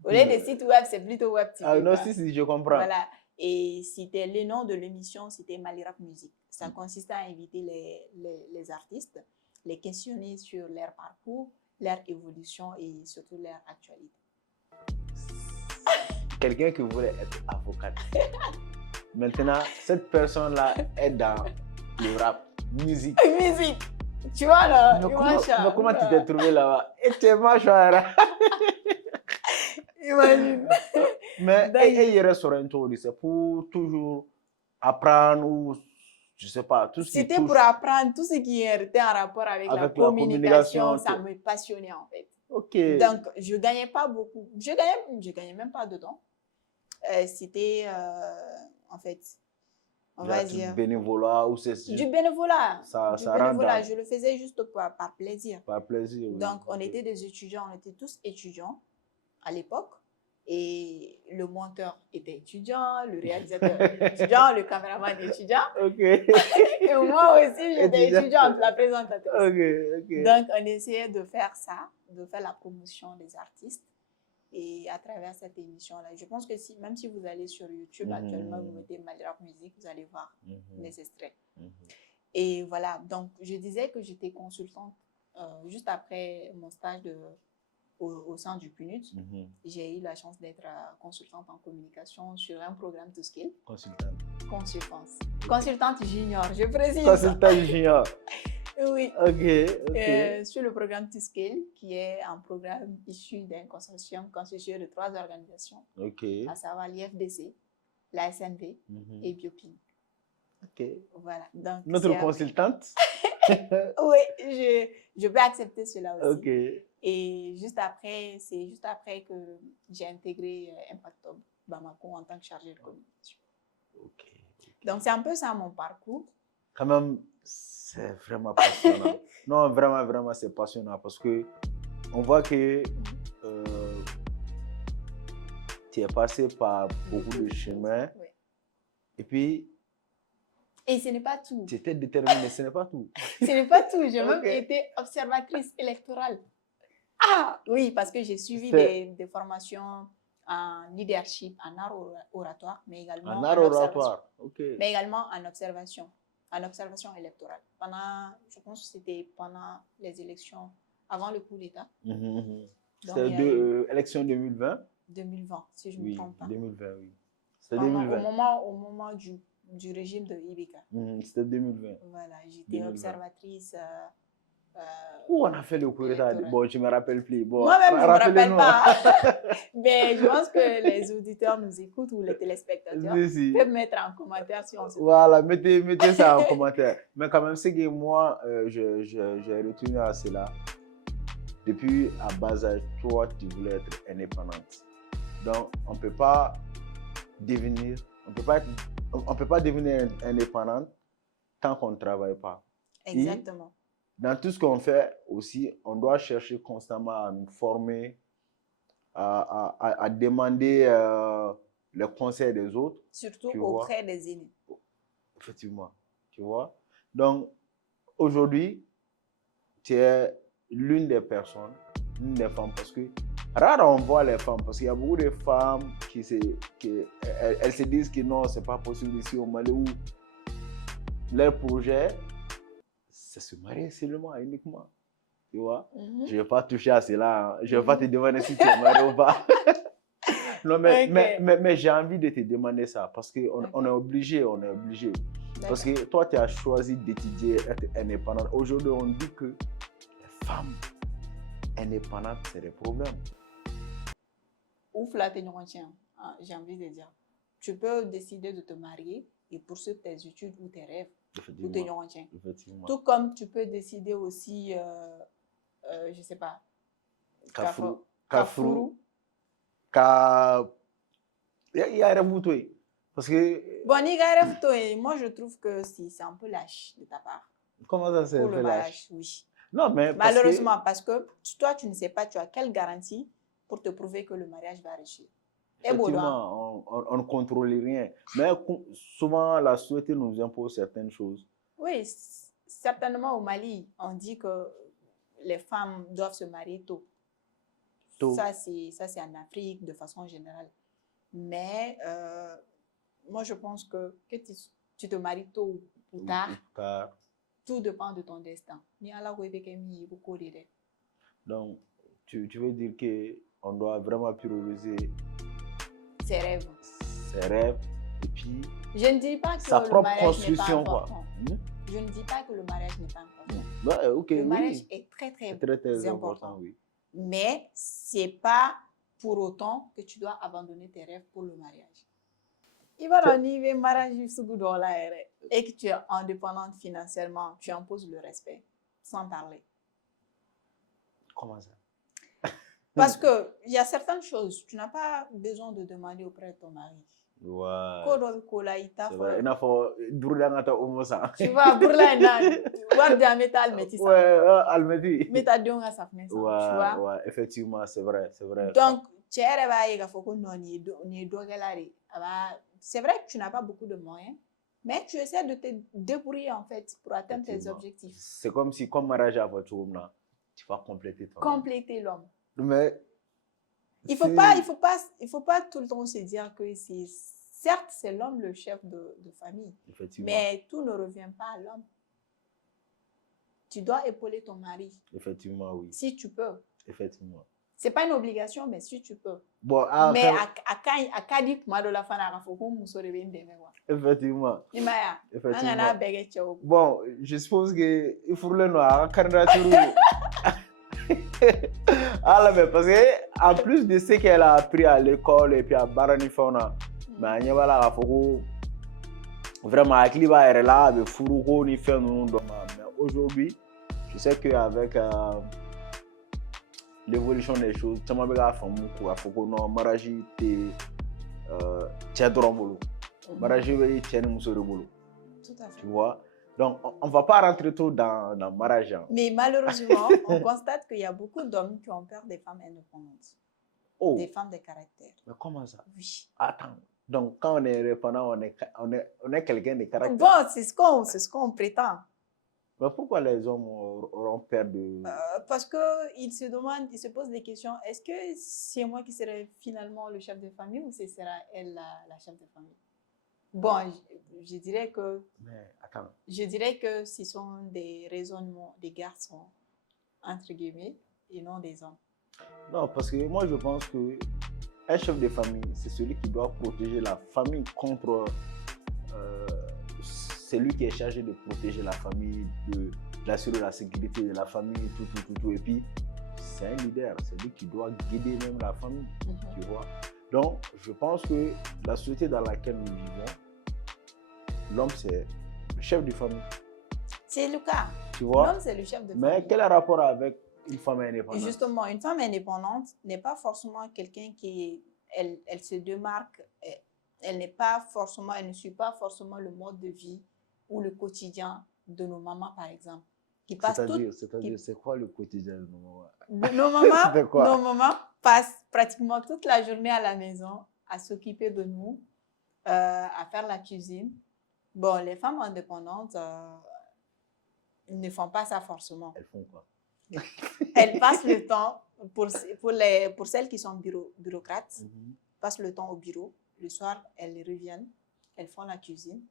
Au lieu des sites web, c'est plutôt Web TV. Ah non, si, je comprends. Voilà. Et c'était le nom de l'émission, c'était Malirap Music. Ça consistait à inviter les artistes, les questionner sur leur parcours, leur évolution et surtout leur actualité. Quelqu'un qui voulait être avocate. Maintenant, cette personne-là est dans le rap, musique. Musique. Tu vois là. Mais comment tu t'es trouvé là-bas? Et tu es machin. Imagine. Mais il reste sur un tour, c'est pour toujours apprendre ou je sais pas, tout ce qui C'était pour apprendre tout ce qui était en rapport avec la communication, ça me passionnait en fait. Ok. Donc, je gagnais pas beaucoup. Je gagnais même pas dedans. C'était, en fait, on va dire... Du bénévolat ou c'est... Du bénévolat. Ça bénévolat. Je le faisais juste par plaisir. Par plaisir, oui. Donc, on était des étudiants, on était tous étudiants à l'époque. Et le monteur était étudiant, le réalisateur était étudiant, le caméraman étudiant. Ok. Et moi aussi, j'étais étudiante, la présentatrice. Ok. Donc, on essayait de faire ça, de faire la promotion des artistes. Et à travers cette émission-là, je pense que même si vous allez sur YouTube, actuellement, vous mettez Malirap Music, vous allez voir les extraits. Et voilà, donc je disais que j'étais consultante juste après mon stage au sein du PNUD. J'ai eu la chance d'être consultante en communication sur un programme to scale. Consultante. Consultante junior, je précise. Consultante junior. Oui. Ok. Sur le programme to scale, qui est un programme issu d'un consortium constitué de 3 organisations, à savoir l'IFDC, la SNV et Biopin. Ok. Voilà. Donc, notre consultante. Oui, je peux accepter cela aussi. Ok. Et c'est juste après que j'ai intégré Impact Hub Bamako en tant que chargée de communication. Ok. Donc, c'est un peu ça mon parcours. Quand même, c'est vraiment passionnant. Non, vraiment, vraiment, c'est passionnant parce que on voit que tu es passé par beaucoup de chemins. Oui. Et puis, et ce n'est pas tout. Tu étais déterminée, ce n'est pas tout. Ce n'est pas tout. J'ai même été observatrice électorale. Ah oui, parce que j'ai suivi des formations en leadership, en art oratoire, mais également en art oratoire. Okay. Mais également en observation électorale. Je pense que c'était pendant les élections, avant le coup d'État. C'était élection 2020 2020, si je ne me trompe pas. 2020, oui. C'était 2020. Au moment du régime de Ibeka. C'était 2020. Voilà, j'étais observatrice. Où on a fait le coup d'État? Bon, je ne me rappelle plus. Bon, moi-même, je ne me rappelle pas. Mais je pense que les auditeurs nous écoutent ou les téléspectateurs peuvent mettre en commentaire si on se... Voilà, mettez ça en commentaire. Mais quand même, c'est que moi, j'ai retenu à cela. Depuis à bas âge, toi, tu voulais être indépendante. Donc, on ne peut pas devenir indépendante tant qu'on ne travaille pas. Exactement. Et dans tout ce qu'on fait aussi, on doit chercher constamment à nous former, à demander les conseils des autres. Surtout auprès des aînés. Effectivement, tu vois. Donc, aujourd'hui, tu es l'une des personnes, l'une des femmes, parce que rare on voit les femmes, parce qu'il y a beaucoup de femmes elles se disent que non, c'est pas possible ici au Mali où leur projet, c'est se marier seulement, uniquement. Tu vois? Je ne vais pas toucher à cela. Je ne vais pas te demander si tu es marié ou pas. Non, mais j'ai envie de te demander ça parce qu'on est obligé. Parce que toi, tu as choisi d'étudier, être indépendante. Aujourd'hui, on dit que les femmes indépendantes, c'est des problèmes. Ouf, là, j'ai envie de dire. Tu peux décider de te marier et poursuivre tes études ou tes rêves. Effectivement. Tout comme tu peux décider aussi, je ne sais pas, Kafuru. Il y a un bouton. Parce que... Bon, moi je trouve que c'est un peu lâche de ta part. Comment ça, c'est un peu lâche? Oui. Non, mais malheureusement, parce que toi, tu ne sais pas, tu as quelle garantie pour te prouver que le mariage va réussir. Effectivement, on ne contrôle rien. Mais souvent, la société nous impose certaines choses. Oui, certainement au Mali, on dit que les femmes doivent se marier tôt. Ça, c'est en Afrique de façon générale. Mais moi, je pense que tu te maries tôt ou tard, tout dépend de ton destin. Donc, tu veux dire qu'on doit vraiment prioriser ses rêves. Et puis, je ne dis pas que sa propre construction, quoi. Je ne dis pas que le mariage n'est pas important. Le mariage est très important. Oui. Mais ce n'est pas pour autant que tu dois abandonner tes rêves pour le mariage. Il va arriver mariage et que tu es indépendante financièrement, tu imposes le respect, sans parler. Comment ça? Parce qu'il y a certaines choses, tu n'as pas besoin de demander auprès de ton mari. Ouais. Tu vois, effectivement, c'est vrai. Donc, c'est vrai que tu n'as pas beaucoup de moyens, mais tu essaies de te débrouiller en fait pour atteindre tes objectifs. C'est comme si, comme mariage à voiture, tu vas compléter ton compléter l'homme. Mais il faut pas tout le temps se dire que certes, c'est l'homme le chef de famille, mais tout ne revient pas à l'homme. tu dois épauler ton mari. Effectivement, oui. Si tu peux. Effectivement. C'est pas une obligation, mais si tu peux. Bon, Mais à Kadi, moi, de la fin, à Rafoko, Mousso de Bindeme. effectivement. Imaya. Effectivement. Angana Bege Tchao. Bon, je suppose que il faut le noir, candidature. Ah, mais parce que en plus de ce qu'elle a appris à l'école et puis à Barani Fauna, mais il y a la Rafoko. Vraiment, avec l'IVA est là, avec Furuko, ni fait nous. Mais aujourd'hui, je sais qu'avec l'évolution des choses, tu m'as bien fait beaucoup. Il faut que non, Maraji t'es drôle. Maraji veut t'es une mousse de boulot. Tout à fait. Tu vois? Donc, on ne va pas rentrer trop dans Maraji. Mais malheureusement, on constate qu'il y a beaucoup d'hommes qui ont peur des femmes indépendantes. Oh. Des femmes de caractère. Mais comment ça? Oui. Attends. Donc, quand on est indépendant, on est quelqu'un de caractère. Bon, c'est ce qu'on prétend. Mais pourquoi les hommes auront peur de... Parce qu'ils se demandent, ils se posent des questions. Est-ce que c'est moi qui serai finalement le chef de famille ou ce sera elle la chef de famille? Bon, je dirais que... Mais attends. Je dirais que ce sont des raisonnements des garçons, entre guillemets, et non des hommes. Non, parce que moi, je pense que un chef de famille, c'est celui qui doit protéger la famille contre... c'est lui qui est chargé de protéger la famille, d'assurer la sécurité de la famille, tout. Et puis, c'est un leader, c'est lui qui doit guider même la famille, tu vois. Donc, je pense que la société dans laquelle nous vivons, l'homme, c'est le chef de famille. C'est le cas. Tu vois. L'homme, c'est le chef de famille. Mais quel est le rapport avec une femme indépendante? Justement, une femme indépendante n'est pas forcément quelqu'un qui... Elle se démarque, elle ne suit pas forcément le mode de vie ou le quotidien de nos mamans, par exemple. C'est-à-dire, c'est quoi le quotidien de nos mamans? Nos mamans passent pratiquement toute la journée à la maison à s'occuper de nous, à faire la cuisine. Bon, les femmes indépendantes ne font pas ça forcément. Elles font quoi? Elles passent le temps, pour celles qui sont bureaucrates, passent le temps au bureau. Le soir, elles reviennent, elles font la cuisine.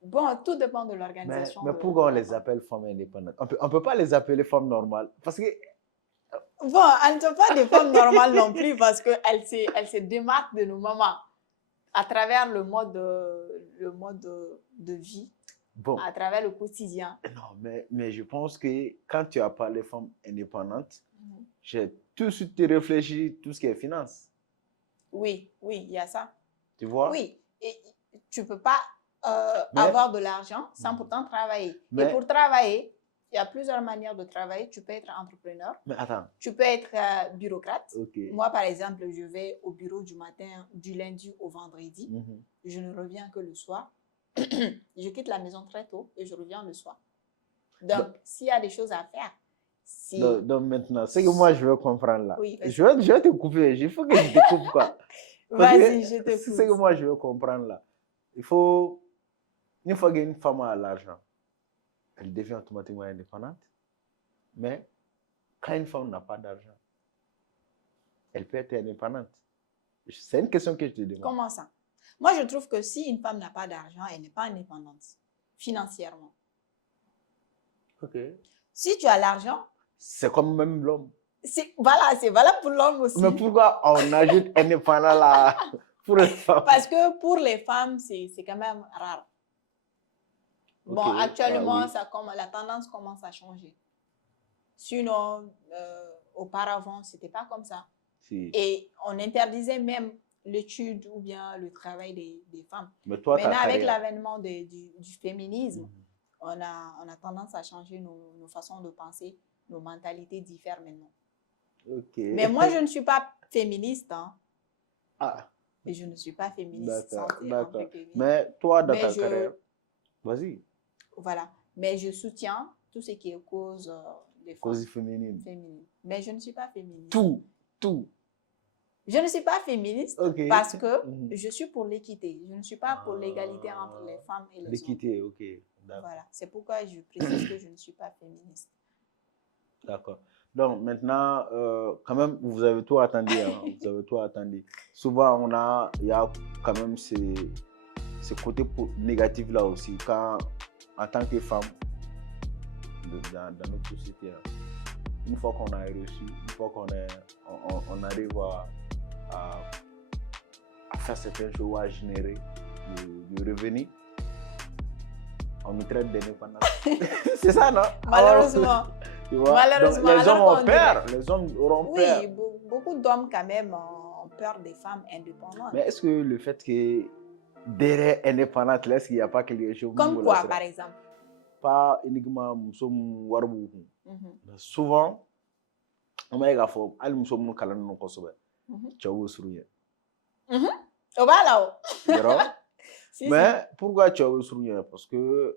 Bon, tout dépend de l'organisation. Mais pourquoi on les appelle femmes indépendantes? On peut pas les appeler femmes normales. Parce que... Bon, elles ne sont pas des femmes normales non plus parce qu'elles se démarquent de nos mamans à travers le mode de vie, bon, à travers le quotidien. Non, mais je pense que quand tu as parlé femmes indépendantes, j'ai tout de suite réfléchi tout ce qui est finance. Oui, il y a ça. Tu vois? Oui, et tu ne peux pas avoir de l'argent sans pourtant travailler. Et pour travailler, il y a plusieurs manières de travailler. Tu peux être entrepreneur. Mais attends. Tu peux être bureaucrate. Okay. Moi, par exemple, je vais au bureau du matin, du lundi au vendredi. Je ne reviens que le soir. Je quitte la maison très tôt et je reviens le soir. Donc, s'il y a des choses à faire, donc maintenant, ce que moi je veux comprendre là. Oui, je vais te couper. Il faut que je te coupe quoi. Vas-y, je te coupe. C'est ce que moi je veux comprendre là. Il faut, une fois qu'une femme a l'argent, elle devient automatiquement indépendante. Mais quand une femme n'a pas d'argent, elle peut être indépendante. C'est une question que je te demande. Comment ça? Moi, je trouve que si une femme n'a pas d'argent, elle n'est pas indépendante financièrement. Ok. Si tu as l'argent... C'est comme même l'homme. Voilà, c'est valable pour l'homme aussi. Mais pourquoi on ajoute indépendant là pour les femmes? Parce que pour les femmes, c'est quand même rare. Bon, okay, actuellement, oui, la tendance commence à changer. Sinon, auparavant, ce n'était pas comme ça. Si. Et on interdisait même l'étude ou bien le travail des femmes. Mais toi, maintenant, avec l'avènement du féminisme, on a tendance à changer nos façons de penser, nos mentalités diffèrent maintenant. Okay. Mais moi, je ne suis pas féministe. Hein. Ah. Et je ne suis pas féministe. D'accord. Mais toi, dans ta carrière, vas-y. Voilà. Mais je soutiens tout ce qui est cause des femmes. Cause féminine. Mais je ne suis pas féministe. Tout. Je ne suis pas féministe parce que je suis pour l'équité. Je ne suis pas pour l'égalité entre les femmes et les hommes. L'équité, ok. Voilà. C'est pourquoi je précise que je ne suis pas féministe. D'accord. Donc maintenant, quand même, vous avez tout attendu. Hein, vous avez tout attendu. Souvent, il y a quand même ce côté négatif là aussi. Quand, en tant que femme, dans notre société. Hein. Une fois qu'on a reçu, une fois on arrive à faire certaines choses, à générer du revenu, on nous traite d'indépendants. C'est ça, non? Malheureusement. Tu vois? Malheureusement. Donc, les hommes Alors ont peur. Les hommes auront peur. Oui, beaucoup d'hommes quand même ont peur des femmes indépendantes. Mais est-ce que le fait que derrière indépendante, est-ce qu'il n'y a pas quelque chose? Comme quoi, par exemple? Pas uniquement musom warbu. Souvent, on m'a dit que al musom nous kalan nous kosobe. Tchawo suruye. Au bas là. Mais pourquoi tchawo suruye? Parce que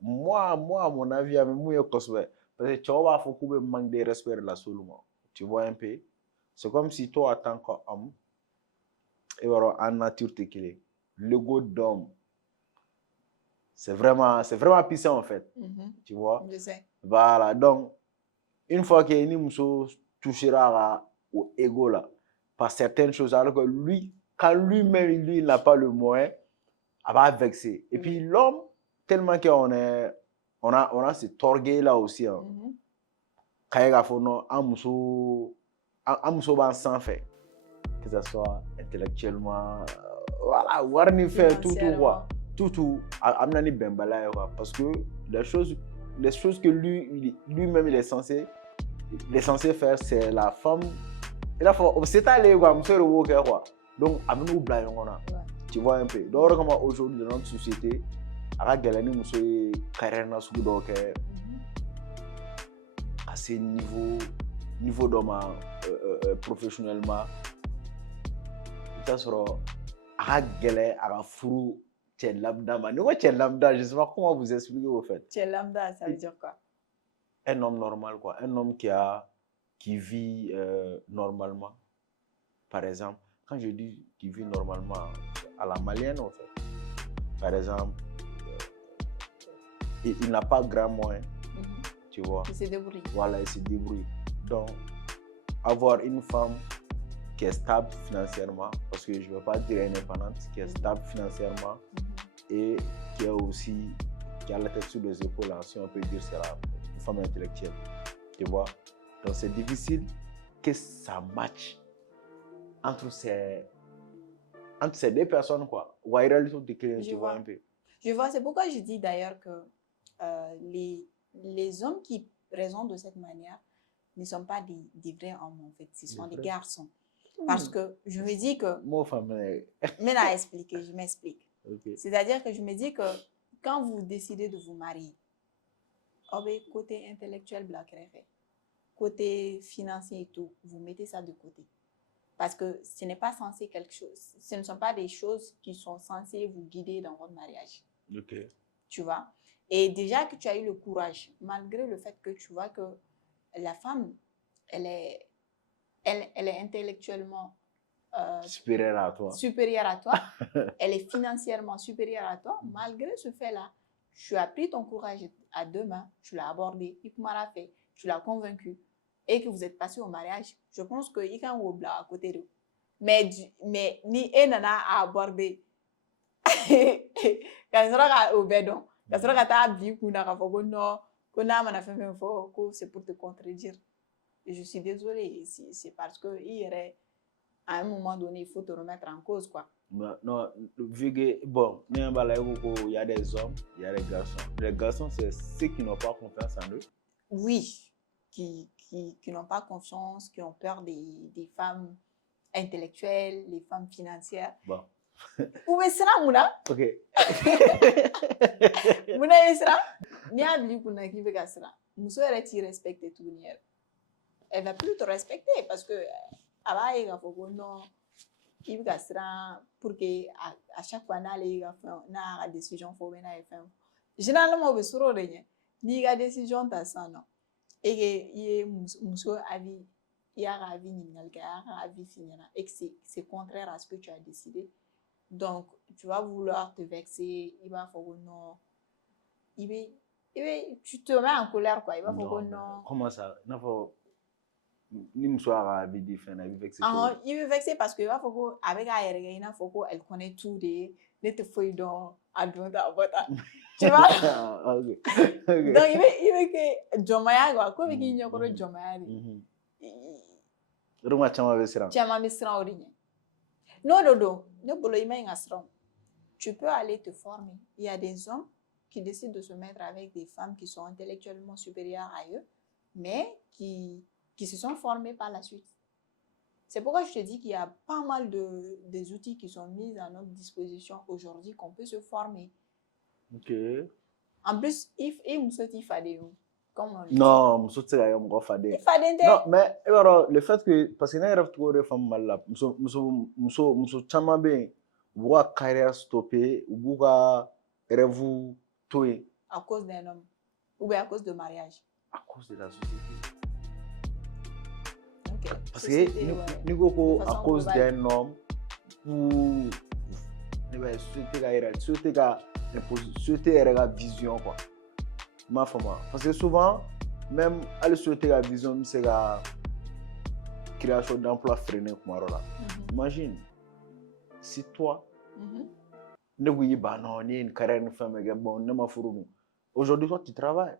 moi, à mon avis, avec moi kosobe. Parce que tchawo va faut qu'on manque de respect là seulement. Tu vois un peu? C'est comme si toi, en tant qu'homme, et voilà, en nature t'es qu'il est. L'ego d'homme. C'est vraiment puissant en fait. Tu vois? Je sais. Voilà. Donc, une fois que nous touchera au ego là, par certaines choses, alors que lui, quand lui-même, lui, n'a pas le moyen, il va vexer. Et puis l'homme, tellement qu'on a cet orgueil là aussi. Hein. Quand il y a un muso sans fait, que ce soit intellectuellement, voilà, warni fait tout quoi. Tout amnani bembala parce que les choses que lui-même il est censé faire, c'est la femme. Il a fait c'est allé quoi monsieur le worker quoi. Donc amnou blaye on a. Tu vois un peu. Donc comment aujourd'hui dans notre société ara galani monsieur carrière na su do ke à ce niveau d'homme professionnellement ça sera ara galé ara furu. Tchè lambda, je ne sais pas comment vous expliquer au fait. Tchè lambda, ça veut dire quoi? Un homme normal, quoi. Un homme qui vit normalement. Par exemple, quand je dis qui vit normalement, à la malienne, en fait. Par exemple, il n'a pas grand moyen, tu vois. Il se débrouille. Voilà, il se débrouille. Donc, avoir une femme qui est stable financièrement, parce que je ne veux pas dire indépendante, qui est stable financièrement et qui a la tête sur les épaules, si on peut dire, c'est une femme intellectuelle, tu vois. Donc c'est difficile que ça matche entre ces deux personnes, quoi. Je vois un peu. Je vois, c'est pourquoi je dis d'ailleurs que les hommes qui raisonnent de cette manière ne sont pas des vrais hommes, en fait, ce sont des garçons. Parce que je me dis que... Mais là, je m'explique. Okay. C'est-à-dire que je me dis que quand vous décidez de vous marier, côté intellectuel, côté financier et tout, vous mettez ça de côté. Parce que ce n'est pas censé quelque chose. Ce ne sont pas des choses qui sont censées vous guider dans votre mariage. Okay. Tu vois? Et déjà que tu as eu le courage, malgré le fait que tu vois que la femme, elle est intellectuellement supérieure à toi. Elle est financièrement supérieure à toi. Malgré ce fait-là, tu as pris ton courage à deux mains, tu l'as abordé, tu l'as convaincu et que vous êtes passé au mariage. Je pense que il can wobla à côté de. Mais ni nana a abordé. Quand sera au bédon, quand sera ta bi kuna ka fogo non, kuna mana fait c'est pour te contredire. Et je suis désolée, c'est parce que à un moment donné, il faut te remettre en cause, quoi. Non, vu que, bon, il y a des hommes, il y a des garçons. Les garçons, c'est ceux qui n'ont pas confiance en eux. Oui, qui n'ont pas confiance, qui ont peur des femmes intellectuelles, les femmes financières. Bon. Où est ce Mouna? Ok. Mouna est ce Ni a vu qu'on a qui veut ça. Mousso elle est respectée tout nier. Elle va plus te respecter parce que aba il faut non il veut ça pour que à chaque fois na décision faut mener à faire. Généralement au besuro rien. Ni la décision ta ça non. Et que il mousso avis il y a avis ni avis finira et que c'est contraire à ce que tu as décidé. Donc, tu vas vouloir te vexer, il va falloir non. Tu te mets en colère, quoi. Il va falloir non. Comment ça? Il faut. Ni soir vexer. Il veut vexer parce que il va falloir avec elle connaît tout ne te fouille dans à tu vois? Ah, ok. Donc, il veut que Jomaya, quoi, comme il y a encore Jomaya, Ruma chama besira. Chama Misra Origné. Non, Dodo, ne bolo ima ingasron. Tu peux aller te former. Il y a des hommes qui décident de se mettre avec des femmes qui sont intellectuellement supérieures à eux, mais qui se sont formées par la suite. C'est pourquoi je te dis qu'il y a pas mal des outils qui sont mis à notre disposition aujourd'hui qu'on peut se former. Ok. En plus, il me saute ifadéo. Comme on dit. Non, je sais que je fade. Ifadente. Non, mais alors, le fait que, parce que n'a rêve trop de femmes mal là, muso chama ben, ou a carrière stoppée, ou a rêve tué. À cause d'un homme. Ou bien à cause de mariage. À cause de la société. Ok. Parce que, nous à cause d'un homme, pour souhaiter la vision quoi. Ma femme. Parce que souvent, même à le souhaiter la vision, c'est la création d'emplois freinés comme là. Imagine, si toi, ne voyez pas non, ni une carrière, une femme, bon, ne m'a fourni. Aujourd'hui, toi, tu travailles.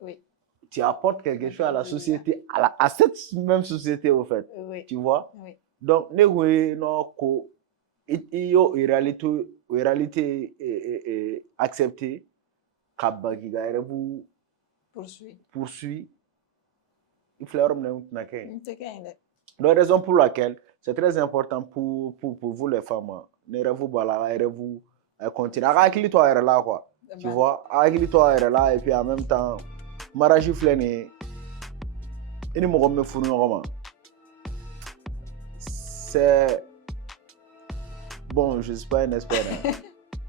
Oui. Tu apportes quelque chose à la société, à cette même société, au fait. Oui. Tu vois? Oui. Donc, ne voyez non, il y a une réalité acceptée, poursuit, il faut leur donc, raison pour laquelle c'est très important pour vous les femmes, ne vous continuer à toi là quoi. Tu vois, à toi là et puis en même temps, mariage flâné, il me fournit comment. C'est bon, je ne suis pas un expert,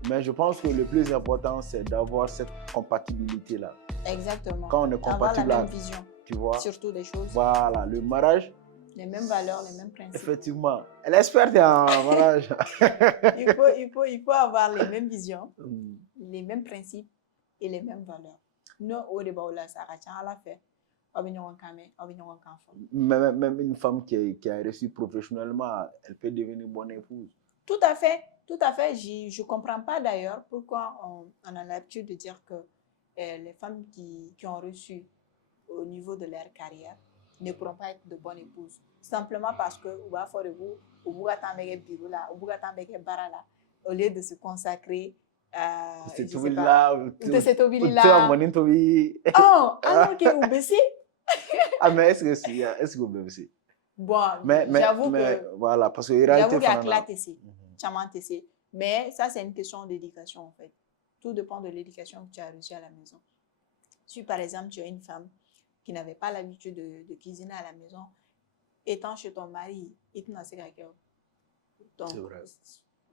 mais je pense que le plus important, c'est d'avoir cette compatibilité-là. Exactement. Quand on est compatible, la même vision, tu vois. Surtout des choses. Voilà, le mariage. Les mêmes valeurs, les mêmes principes. Effectivement. Elle est experte en mariage. il faut avoir les mêmes visions, les mêmes principes et les mêmes valeurs. Nous, au débat, ça a la fait. Même une femme qui a réussi professionnellement, elle peut devenir bonne épouse. Tout à fait, tout à fait. Je ne comprends pas d'ailleurs pourquoi on a l'habitude de dire que les femmes qui ont reçu au niveau de leur carrière ne pourront pas être de bonnes épouses. Simplement parce que au lieu de se consacrer à cette là. Oh, alors que vous baissez. Ah, mais est-ce que vous baissez? Bon, mais j'avoue que voilà, parce que j'avoue qu'il mais ça c'est une question d'éducation en fait. Tout dépend de l'éducation que tu as reçue à la maison. Si par exemple tu as une femme qui n'avait pas l'habitude de cuisiner à la maison, étant chez ton mari, donc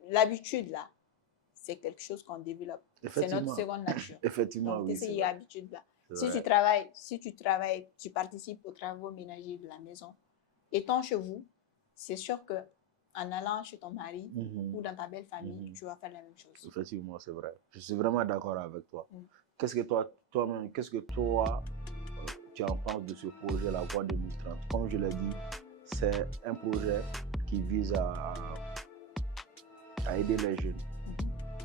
l'habitude là, c'est quelque chose qu'on développe. C'est notre seconde nature. Effectivement, donc, oui. C'est l'habitude là. Si tu travailles, tu participes aux travaux ménagers de la maison, étant chez vous, c'est sûr que en allant chez ton mari ou dans ta belle famille, tu vas faire la même chose. Effectivement, c'est vrai. Je suis vraiment d'accord avec toi. Qu'est-ce que toi-même, tu en penses de ce projet, la Voie 2030? Comme je l'ai dit, c'est un projet qui vise à aider les jeunes,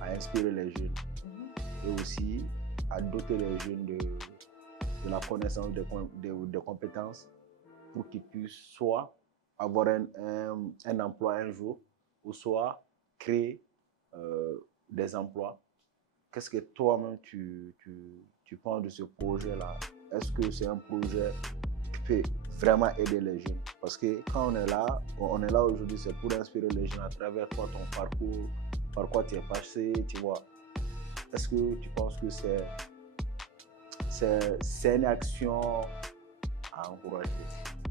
à inspirer les jeunes et aussi à doter les jeunes de la connaissance, des compétences pour qu'ils puissent soit avoir un emploi un jour ou soit créer des emplois. Qu'est-ce que toi-même tu penses de ce projet-là? Est-ce que c'est un projet qui peut vraiment aider les jeunes? Parce que quand on est là aujourd'hui, c'est pour inspirer les jeunes à travers toi, ton parcours, par quoi tu es passé, tu vois. Est-ce que tu penses que c'est une action à encourager?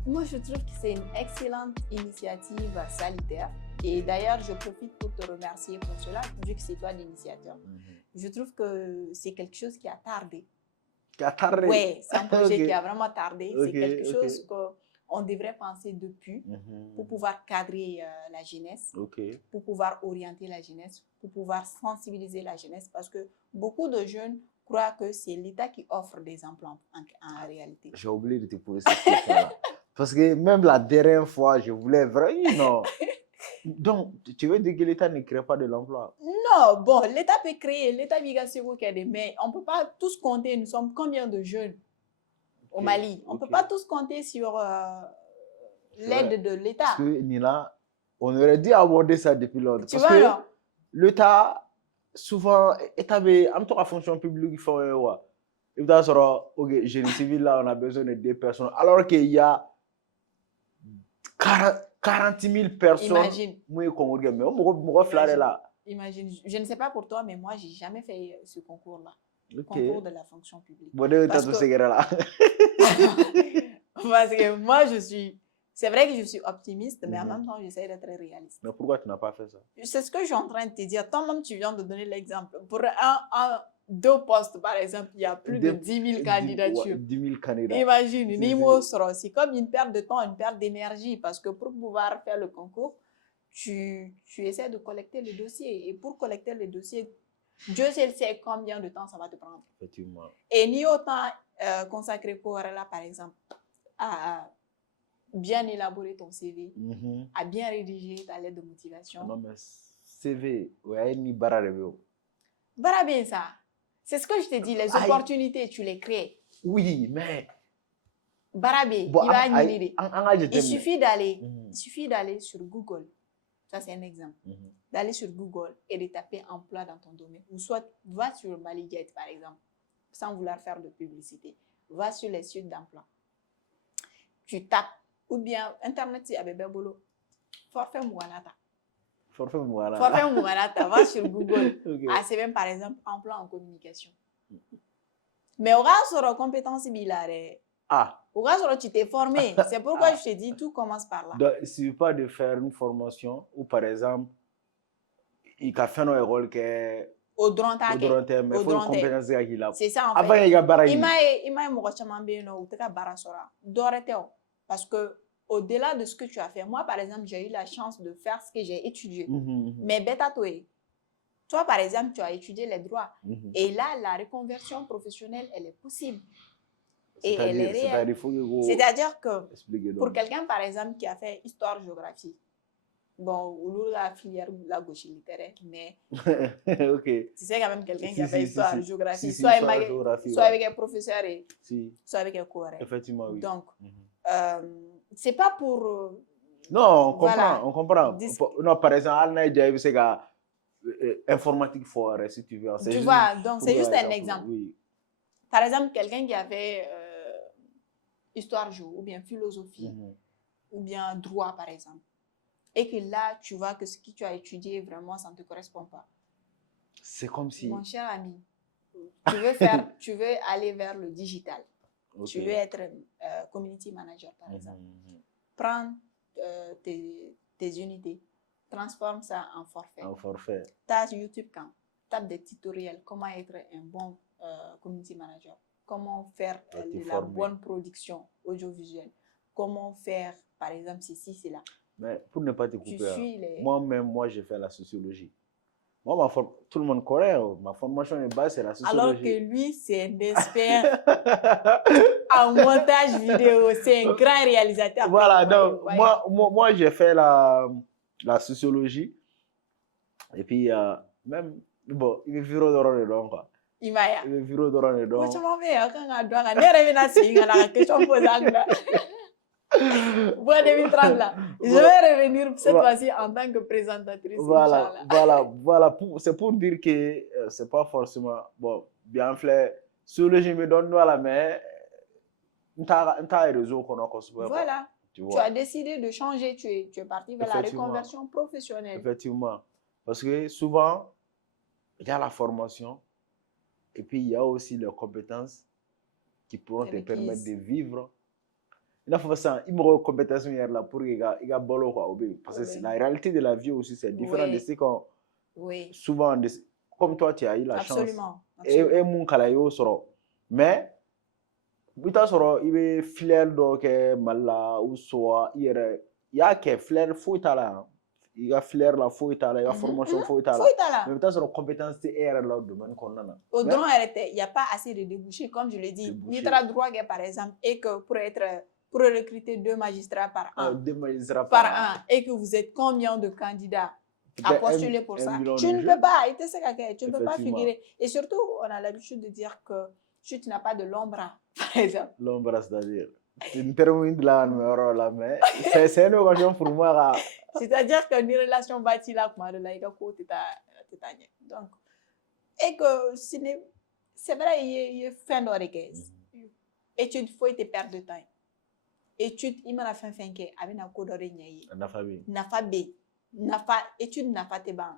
Moi, je trouve que c'est une excellente initiative salutaire. Et d'ailleurs, je profite pour te remercier pour cela, vu que c'est toi l'initiateur. Je trouve que c'est quelque chose qui a tardé. Oui, c'est un projet qui a vraiment tardé. C'est quelque chose qu'on devrait penser depuis pour pouvoir cadrer la jeunesse, pour pouvoir orienter la jeunesse, pour pouvoir sensibiliser la jeunesse. Parce que beaucoup de jeunes croient que c'est l'État qui offre des emplois en réalité. J'ai oublié de te poser cette question-là. Parce que même la dernière fois, je voulais vraiment... Non. Donc, tu veux dire que l'État ne crée pas de l'emploi? Non, bon, l'État peut créer, l'État biga sur mais on ne peut pas tous compter, nous sommes combien de jeunes au Mali? On ne peut pas tous compter sur l'aide de l'État. Parce que Nina, on aurait dû aborder ça depuis longtemps. Tu vois, non? L'État, souvent, l'État a une fonction publique, il faut il doit dire, ok, génie civil là, on a besoin de 2 personnes, alors qu'il y a 40 000 personnes. Imagine. Imagine. Je ne sais pas pour toi, mais moi, je n'ai jamais fait ce concours-là. Le concours de la fonction publique. Parce que moi, c'est vrai que je suis optimiste, mais en même temps, j'essaie d'être réaliste. Mais pourquoi tu n'as pas fait ça? C'est ce que je suis en train de te dire. Toi-même, tu viens de donner l'exemple. Pour deux postes, par exemple, il y a plus de 10 000 candidatures. 10 000 candidats. Imagine, c'est comme une perte de temps, une perte d'énergie, parce que pour pouvoir faire le concours, tu essaies de collecter les dossiers. Et pour collecter les dossiers, Dieu seul sait combien de temps ça va te prendre. Effectivement. Et ni autant consacrer pour là, par exemple, à bien élaborer ton CV, à bien rédiger ta lettre de motivation. Non, mais CV, ouais, ni bararebe. Barabé, ça. C'est ce que je t'ai dit, les opportunités, tu les crées. Oui, mais. Barabé, Bon, il va annuler. Il suffit d'aller sur Google. Ça, c'est un exemple. D'aller sur Google et de taper emploi dans ton domaine. Ou soit, va sur Maligate, par exemple, sans vouloir faire de publicité. Va sur les sites d'emploi. Tu tapes. Ou bien, Internet, c'est Abébébolo. Forfait Mouanata. Forfait Mouanata. Forfait Mouanata. Va sur Google. Okay. Ah, c'est même, par exemple, emploi en communication. Mais on va sur les compétences bilaires. Ah. On va sur tu t'es formé. C'est pourquoi je te dis, tout commence par là. Donc, il ne suffit pas de faire une formation où, par exemple, il a fait un rôle qui est. Au drone, mais il faut une compétence qu'il a. C'est ça, en fait. Avant, il y a barrage. Il m'a parce que au-delà de ce que tu as fait, moi, par exemple, j'ai eu la chance de faire ce que j'ai étudié. Mais bêta toi, par exemple, tu as étudié les droits. Et là, la reconversion professionnelle, elle est possible. Et elle est réelle. C'est-à-dire que pour quelqu'un, par exemple, qui a fait histoire-géographie, bon, ou la filière la gauche littéraire, mais okay. Tu sais quand même quelqu'un qui a fait histoire-géographie, soit avec un professeur et soit avec un cours. Effectivement, oui. Donc, c'est pas pour... Non, on comprend, on comprend. Non, par exemple, c'est informatique fort, si tu veux. Tu vois, donc c'est juste un exemple. Oui. Par exemple, quelqu'un qui a fait histoire-géo, ou bien philosophie, ou bien droit, par exemple. Et que là, tu vois que ce que tu as étudié, vraiment, ça ne te correspond pas. C'est comme si... Mon cher ami, tu veux aller vers le digital. Okay. Tu veux être community manager, par exemple. Prends tes unités, transforme ça en forfait. En forfait. Tape YouTube quand, tape des tutoriels, comment être un bon community manager, comment faire la bonne production audiovisuelle, comment faire, par exemple, ceci, cela. Mais pour ne pas te couper, moi, j'ai fait la sociologie. Moi, tout le monde connaît, ma formation de base, c'est la sociologie. Alors que lui, c'est un expert en montage vidéo, c'est un grand réalisateur. Voilà, donc, moi j'ai fait la sociologie. Et puis, même, bon, il est viré dans le don, quoi. Il m'a il est viré dans le don. Comment faire quand on a droit à la question posée. Bon, 2030 là. Je vais revenir cette fois-ci en tant que présentatrice. Voilà. C'est pour dire que c'est pas forcément bon. Bien fait. Sociologie me donne la mais t'as réseau qu'on a construit. Voilà. Tu as décidé de changer. Tu es parti vers la reconversion professionnelle. Effectivement. Parce que souvent il y a la formation et puis il y a aussi les compétences qui pourront te permettre de vivre. Il faut ça, il me compétences là pour qu'il y a bolo quoi. Parce que la réalité de la vie aussi c'est différent de ce qu'on souvent comme toi tu as eu la chance. Et mon calayo sort. Mais il y a flair donc mala ou soit il y a que flair faut là. Il y a flair là faut là, il y a formation faut là. Mais peut-être sur compétence c'est là le domaine qu'on a. Au droit il y a pas assez de débouchés comme je l'ai dit. Ni droit par exemple et que pour recruter 2 magistrats par an. 2 magistrats par an. Et que vous êtes combien de candidats à postuler pour ça? Tu ne peux pas. Tu ne peux pas figurer. Et surtout, on a l'habitude de dire que si tu n'as pas de l'ombra, par exemple. L'ombra, c'est-à-dire? C'est une terme de la mais c'est une occasion pour moi. C'est-à-dire que les relations bâties là, comme de la donc, et que c'est vrai, il y a fin d'oreille. Étude, faut te perdre de temps. Étude, il m'a fait que avec un code d'oreille. Étude n'a pas tes bancs.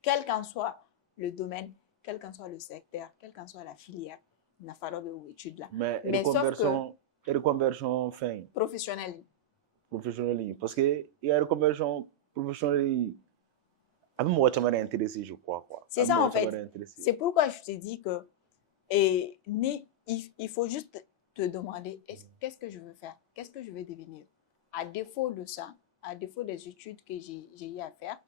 Quel qu'en soit le domaine, quel qu'en soit le secteur, quelle qu'en soit la filière, n'a pas d'études là. Mais reconversion fin. Professionnelle. Parce que il y a reconversion professionnelle. Avec moi, tu m'as intéressé, je crois. C'est ça en fait. C'est pourquoi je te dis que il faut juste te demander qu'est-ce que je veux faire, qu'est-ce que je veux devenir. À défaut de ça, à défaut des études que j'ai eu à faire,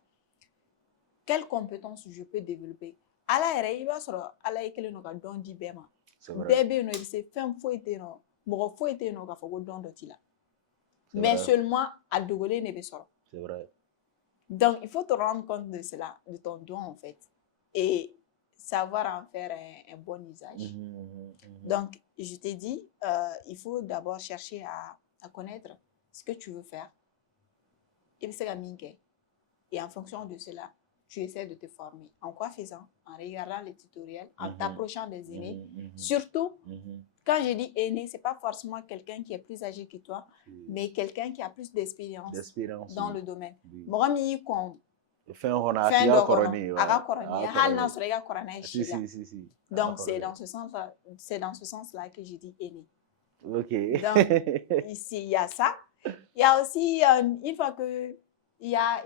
quelles compétences je peux développer. Il va se aller don di bema. Bébé no c'est femme faut être non, moi faut être non faut don dotila. Mais seulement à dogoler ne besoro. C'est vrai. Donc il faut te rendre compte de cela, de ton don en fait, et savoir en faire un bon usage. Donc je t'ai dit, il faut d'abord chercher à connaître ce que tu veux faire. Et en fonction de cela, tu essaies de te former. En quoi faisant? En regardant les tutoriels, en t'approchant des aînés. Surtout, quand je dis aîné, ce n'est pas forcément quelqu'un qui est plus âgé que toi, mais quelqu'un qui a plus d'expérience dans le domaine. Moi, donc, c'est dans ce sens-là que je dis aîné. Ok. Donc, ici, il y a ça. Il y a aussi, une fois que il y a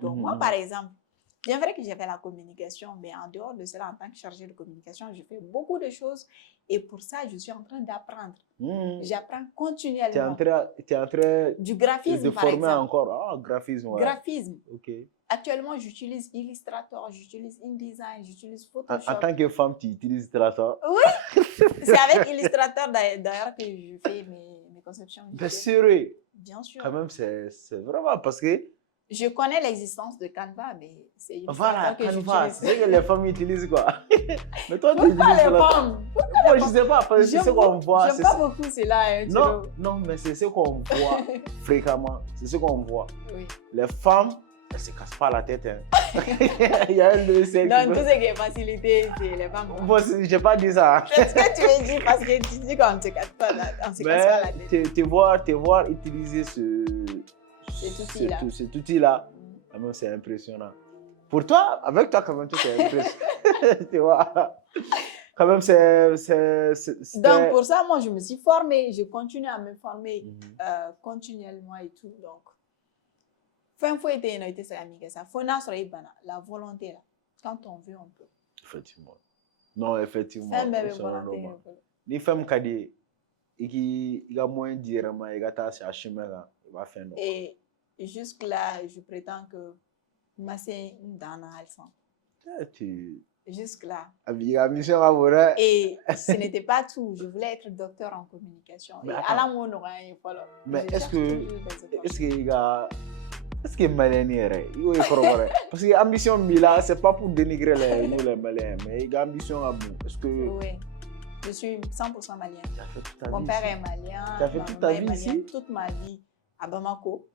donc moi, par exemple, bien vrai que j'ai fait la communication, mais en dehors de cela, en tant que chargée de communication, je fais beaucoup de choses et pour ça, je suis en train d'apprendre. J'apprends continuellement. Tu es en train du graphisme, de par former exemple. encore. Graphisme. Ouais. Graphisme. Ok. Actuellement, j'utilise Illustrator, j'utilise InDesign, j'utilise Photoshop. En tant que femme, tu utilises Illustrator? Oui, c'est avec Illustrator d'ailleurs que je fais mes conceptions. Bien sûr, oui. Bien sûr. Quand même, c'est vraiment parce que... Je connais l'existence de Canva, mais c'est Illustrator que Canva, j'utilise. c'est que les femmes utilisent quoi? Mais toi, tu Pourquoi utilises les femmes? Moi, je sais pas, parce que c'est ce qu'on voit. J'aime pas beaucoup cela. Non, mais c'est ce qu'on voit fréquemment. C'est ce qu'on voit. Oui. Les femmes, elles se cassent pas la tête. Il y a un de ces... Donc, tout ce qui est facilité, c'est les femmes. Bon, j'ai pas dit ça. C'est ce que tu veux dire parce que tu dis qu'on ne se casse pas la tête. Te voir utiliser cet outil-là, c'est impressionnant. Pour toi, avec toi, quand même, tout est impressionnant. Tu vois? Quand même, Donc, pour ça, moi, je me suis formée. Je continue à me former continuellement et tout. Donc, la volonté, là. Quand on veut, on peut. Effectivement. Non, effectivement. Les femmes qui ont moins de dire, il va faire. Et jusque-là, je prétends que c'est dans la jusque-là. Et ce n'était pas tout. Je voulais être docteur en communication. Mais est-ce que malien parce que ambition Mila, c'est pas pour dénigrer les Maliens, mais il y a ambition à bout. Est-ce que... Oui, je suis 100% malien. Mon père est malien. Tu as fait toute ta vie ici? Toute ma vie à Bamako.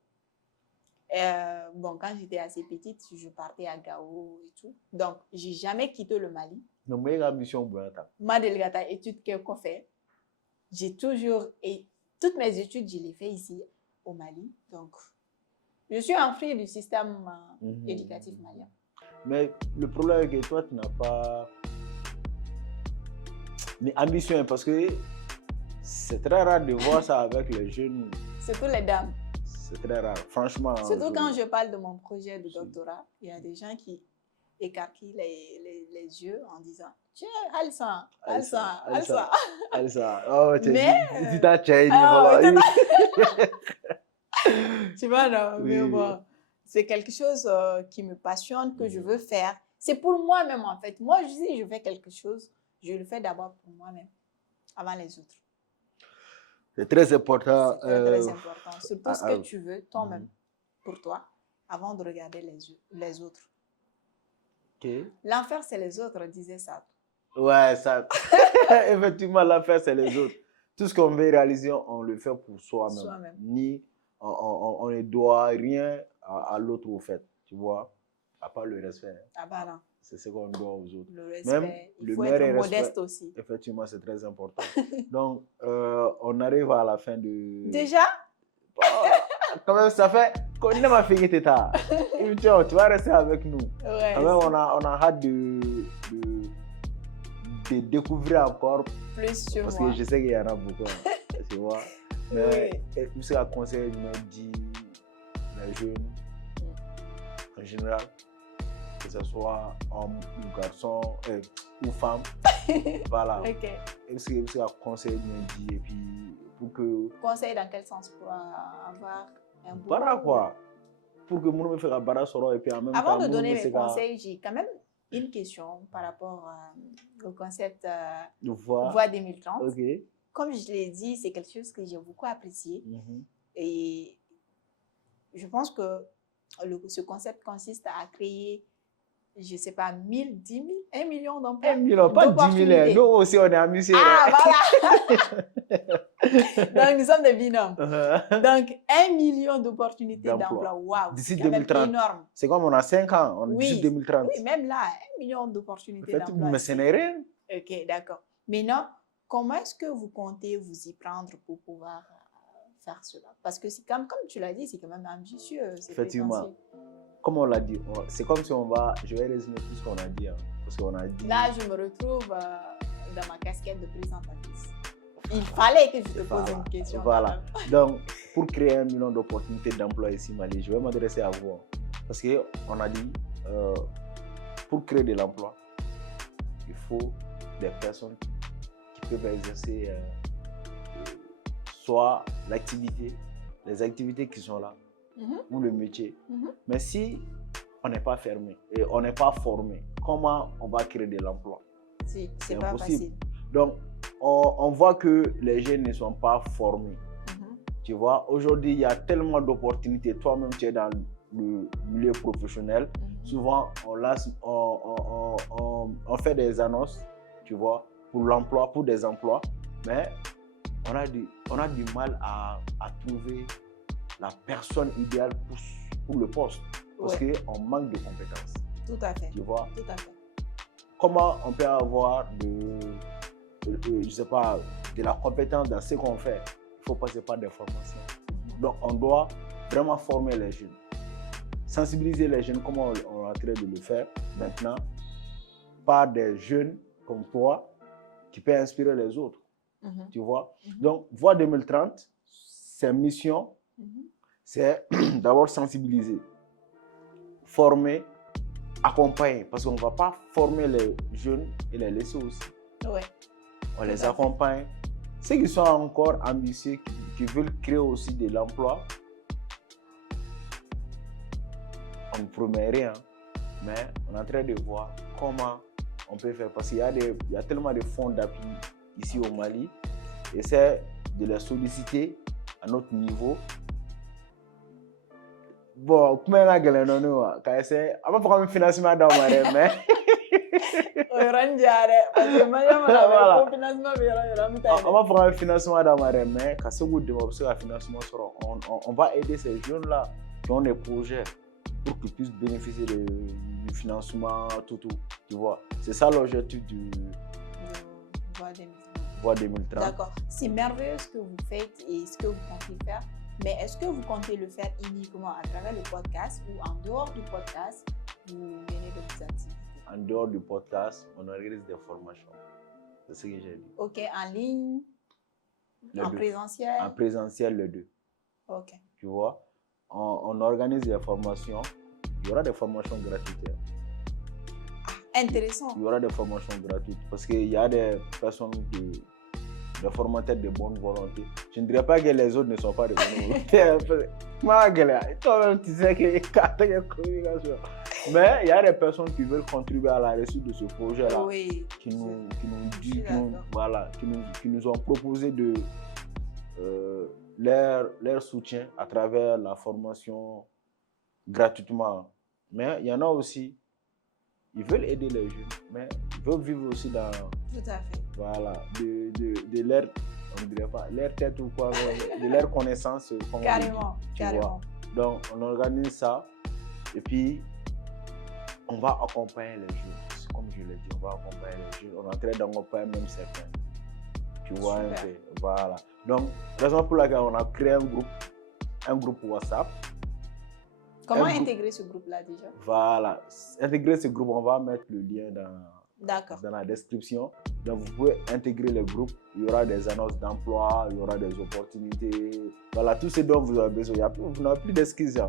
Bon, quand j'étais assez petite, je partais à Gao et tout. Donc, j'ai jamais quitté le Mali. Non, mais il y a ambition ma délégata études qu'on fait. J'ai toujours... Et toutes mes études, je les fais ici au Mali. Donc, je suis un fruit du système éducatif malien. Mais le problème est que toi, tu n'as pas l'ambition parce que c'est très rare de voir ça avec les jeunes. Surtout les dames. C'est très rare, franchement. Surtout quand je parle de mon projet de doctorat, il y a des gens qui écarquillent les yeux en disant « Tiens, Alsa. Oh, mais... Tu t'as changé. Tu vois, non, oui. Mais bon, c'est quelque chose qui me passionne, que je veux faire. C'est pour moi-même, en fait. Moi, je fais quelque chose, je le fais d'abord pour moi-même, avant les autres. C'est très important. C'est très important. Surtout ce que ah, tu veux toi-même, pour toi, avant de regarder les autres. Ok. L'enfer, c'est les autres, disait ça. Ouais, ça. Effectivement, l'affaire, c'est les autres. Tout ce qu'on veut réaliser, on le fait pour soi-même. Ni on ne doit rien à l'autre, au fait. Tu vois, à part le respect. Ah bah non. C'est ce qu'on doit aux autres. Le respect, même il faut être modeste aussi. Effectivement, c'est très important. Donc, on arrive à la fin de... Déjà? Quand même, ça fait... Tu vas rester avec nous. Ouais, quand même, on a hâte de découvrir encore plus sur parce moi. Que je sais qu'il y en a beaucoup, tu vois. Mais où c'est un conseil me dit les jeunes en général, que ce soit homme ou garçon ou femme, voilà. Ok. Est-ce que c'est un conseil me dit et puis pour que. Conseil dans quel sens pour avoir un bon. Bara quoi. Pour que mon me fasse un bara soro et puis en même temps. Avant de donner mes conseils, j'ai quand même une question par rapport au concept Voix 2030. Okay. Comme je l'ai dit, c'est quelque chose que j'ai beaucoup apprécié. Et je pense que ce concept consiste à créer, je ne sais pas, 1000, 10 000, 1 million d'emplois. 1 million, pas 10 000. Nous aussi, on est amusés. Ah, voilà. Donc, nous sommes des binômes. Donc, 1 million d'opportunités d'emploi. Waouh. D'ici 2030. Énorme. C'est comme on a 5 ans. D'ici 2030. Oui, même là, 1 million d'opportunités d'emploi. Mais ce n'est rien. Ok, d'accord. Maintenant, comment est-ce que vous comptez vous y prendre pour pouvoir faire cela? Parce que c'est comme tu l'as dit, c'est quand même ambitieux. Effectivement. Comme on l'a dit, c'est comme si on va... Je vais résumer tout ce qu'on a dit. Hein, parce qu'on a dit... Là, je me retrouve dans ma casquette de présentatrice. Il fallait que je te pose une question. Voilà. Donc, pour créer 1 million d'opportunités d'emploi ici, Mali, je vais m'adresser à vous. Parce qu'on a dit, pour créer de l'emploi, il faut des personnes qui peuvent exercer soit l'activité, les activités qui sont là, ou le métier. Mais si on n'est pas fermé et on n'est pas formé, comment on va créer de l'emploi? C'est pas facile. Donc, on voit que les jeunes ne sont pas formés. Tu vois, aujourd'hui, il y a tellement d'opportunités. Toi-même, tu es dans le milieu professionnel. Souvent, on fait des annonces, tu vois, pour l'emploi, pour des emplois. Mais on a du mal à trouver la personne idéale pour le poste. Parce qu'on manque de compétences. Tout à fait. Tu vois? Tout à fait. Comment on peut avoir je sais pas, de la compétence dans ce qu'on fait? Il faut passer par des formations. Donc, on doit vraiment former les jeunes. Sensibiliser les jeunes, comme on est en train de le faire maintenant, par des jeunes comme toi qui peuvent inspirer les autres. Tu vois? Donc, Voix 2030, c'est mission, c'est d'abord sensibiliser, former, accompagner. Parce qu'on ne va pas former les jeunes et les laisser aussi. Ouais. On les accompagne. Ceux qui sont encore ambitieux, qui veulent créer aussi de l'emploi, on ne promet rien, mais on est en train de voir comment on peut faire. Parce qu'il y a tellement de fonds d'appui ici au Mali. Essaie de les solliciter à notre niveau. Bon, comment on a gagné nous? Quand essaie, on va faire un financement dans ma rêve, on va faire un financement dans ma rêve, mais on va aider ces jeunes-là qui ont des projets pour qu'ils puissent bénéficier du financement, tout, tu vois. C'est ça l'objectif du Voix 2030. D'accord. C'est merveilleux ce que vous faites et ce que vous comptez faire, mais est-ce que vous comptez le faire uniquement à travers le podcast ou en dehors du podcast, vous menez d'autres activités? En dehors du podcast, on organise des formations. C'est ce que j'ai dit. Ok, en ligne, en présentiel? En présentiel, les deux. Ok. Tu vois, on organise des formations. Il y aura des formations gratuites. Intéressant. Il y aura des formations gratuites parce qu'il y a des personnes, des formateurs de bonne volonté. Je ne dirais pas que les autres ne sont pas de bonne volonté. Toi-même, tu sais qu'il y a une communication. Mais il y a des personnes qui veulent contribuer à la réussite de ce projet-là, qui nous ont proposé leur soutien à travers la formation gratuitement. Mais il y en a aussi, ils veulent aider les jeunes, mais ils veulent vivre aussi dans... Tout à fait. Voilà, de leur, on dirait pas, leur tête ou quoi, de leur connaissance. Carrément, carrément. Donc, on organise ça et puis on va accompagner les jeunes. Comme je l'ai dit, on va accompagner les jeunes. On est en train d'accompagner même certains. Tu vois un peu. Voilà. Donc, raison pour laquelle on a créé un groupe WhatsApp. Comment intégrer ce groupe-là déjà? Voilà. Intégrer ce groupe, on va mettre le lien dans la description. Donc, vous pouvez intégrer le groupe. Il y aura des annonces d'emploi, il y aura des opportunités. Voilà, tout ce dont vous avez besoin. Vous n'avez plus d'excuses.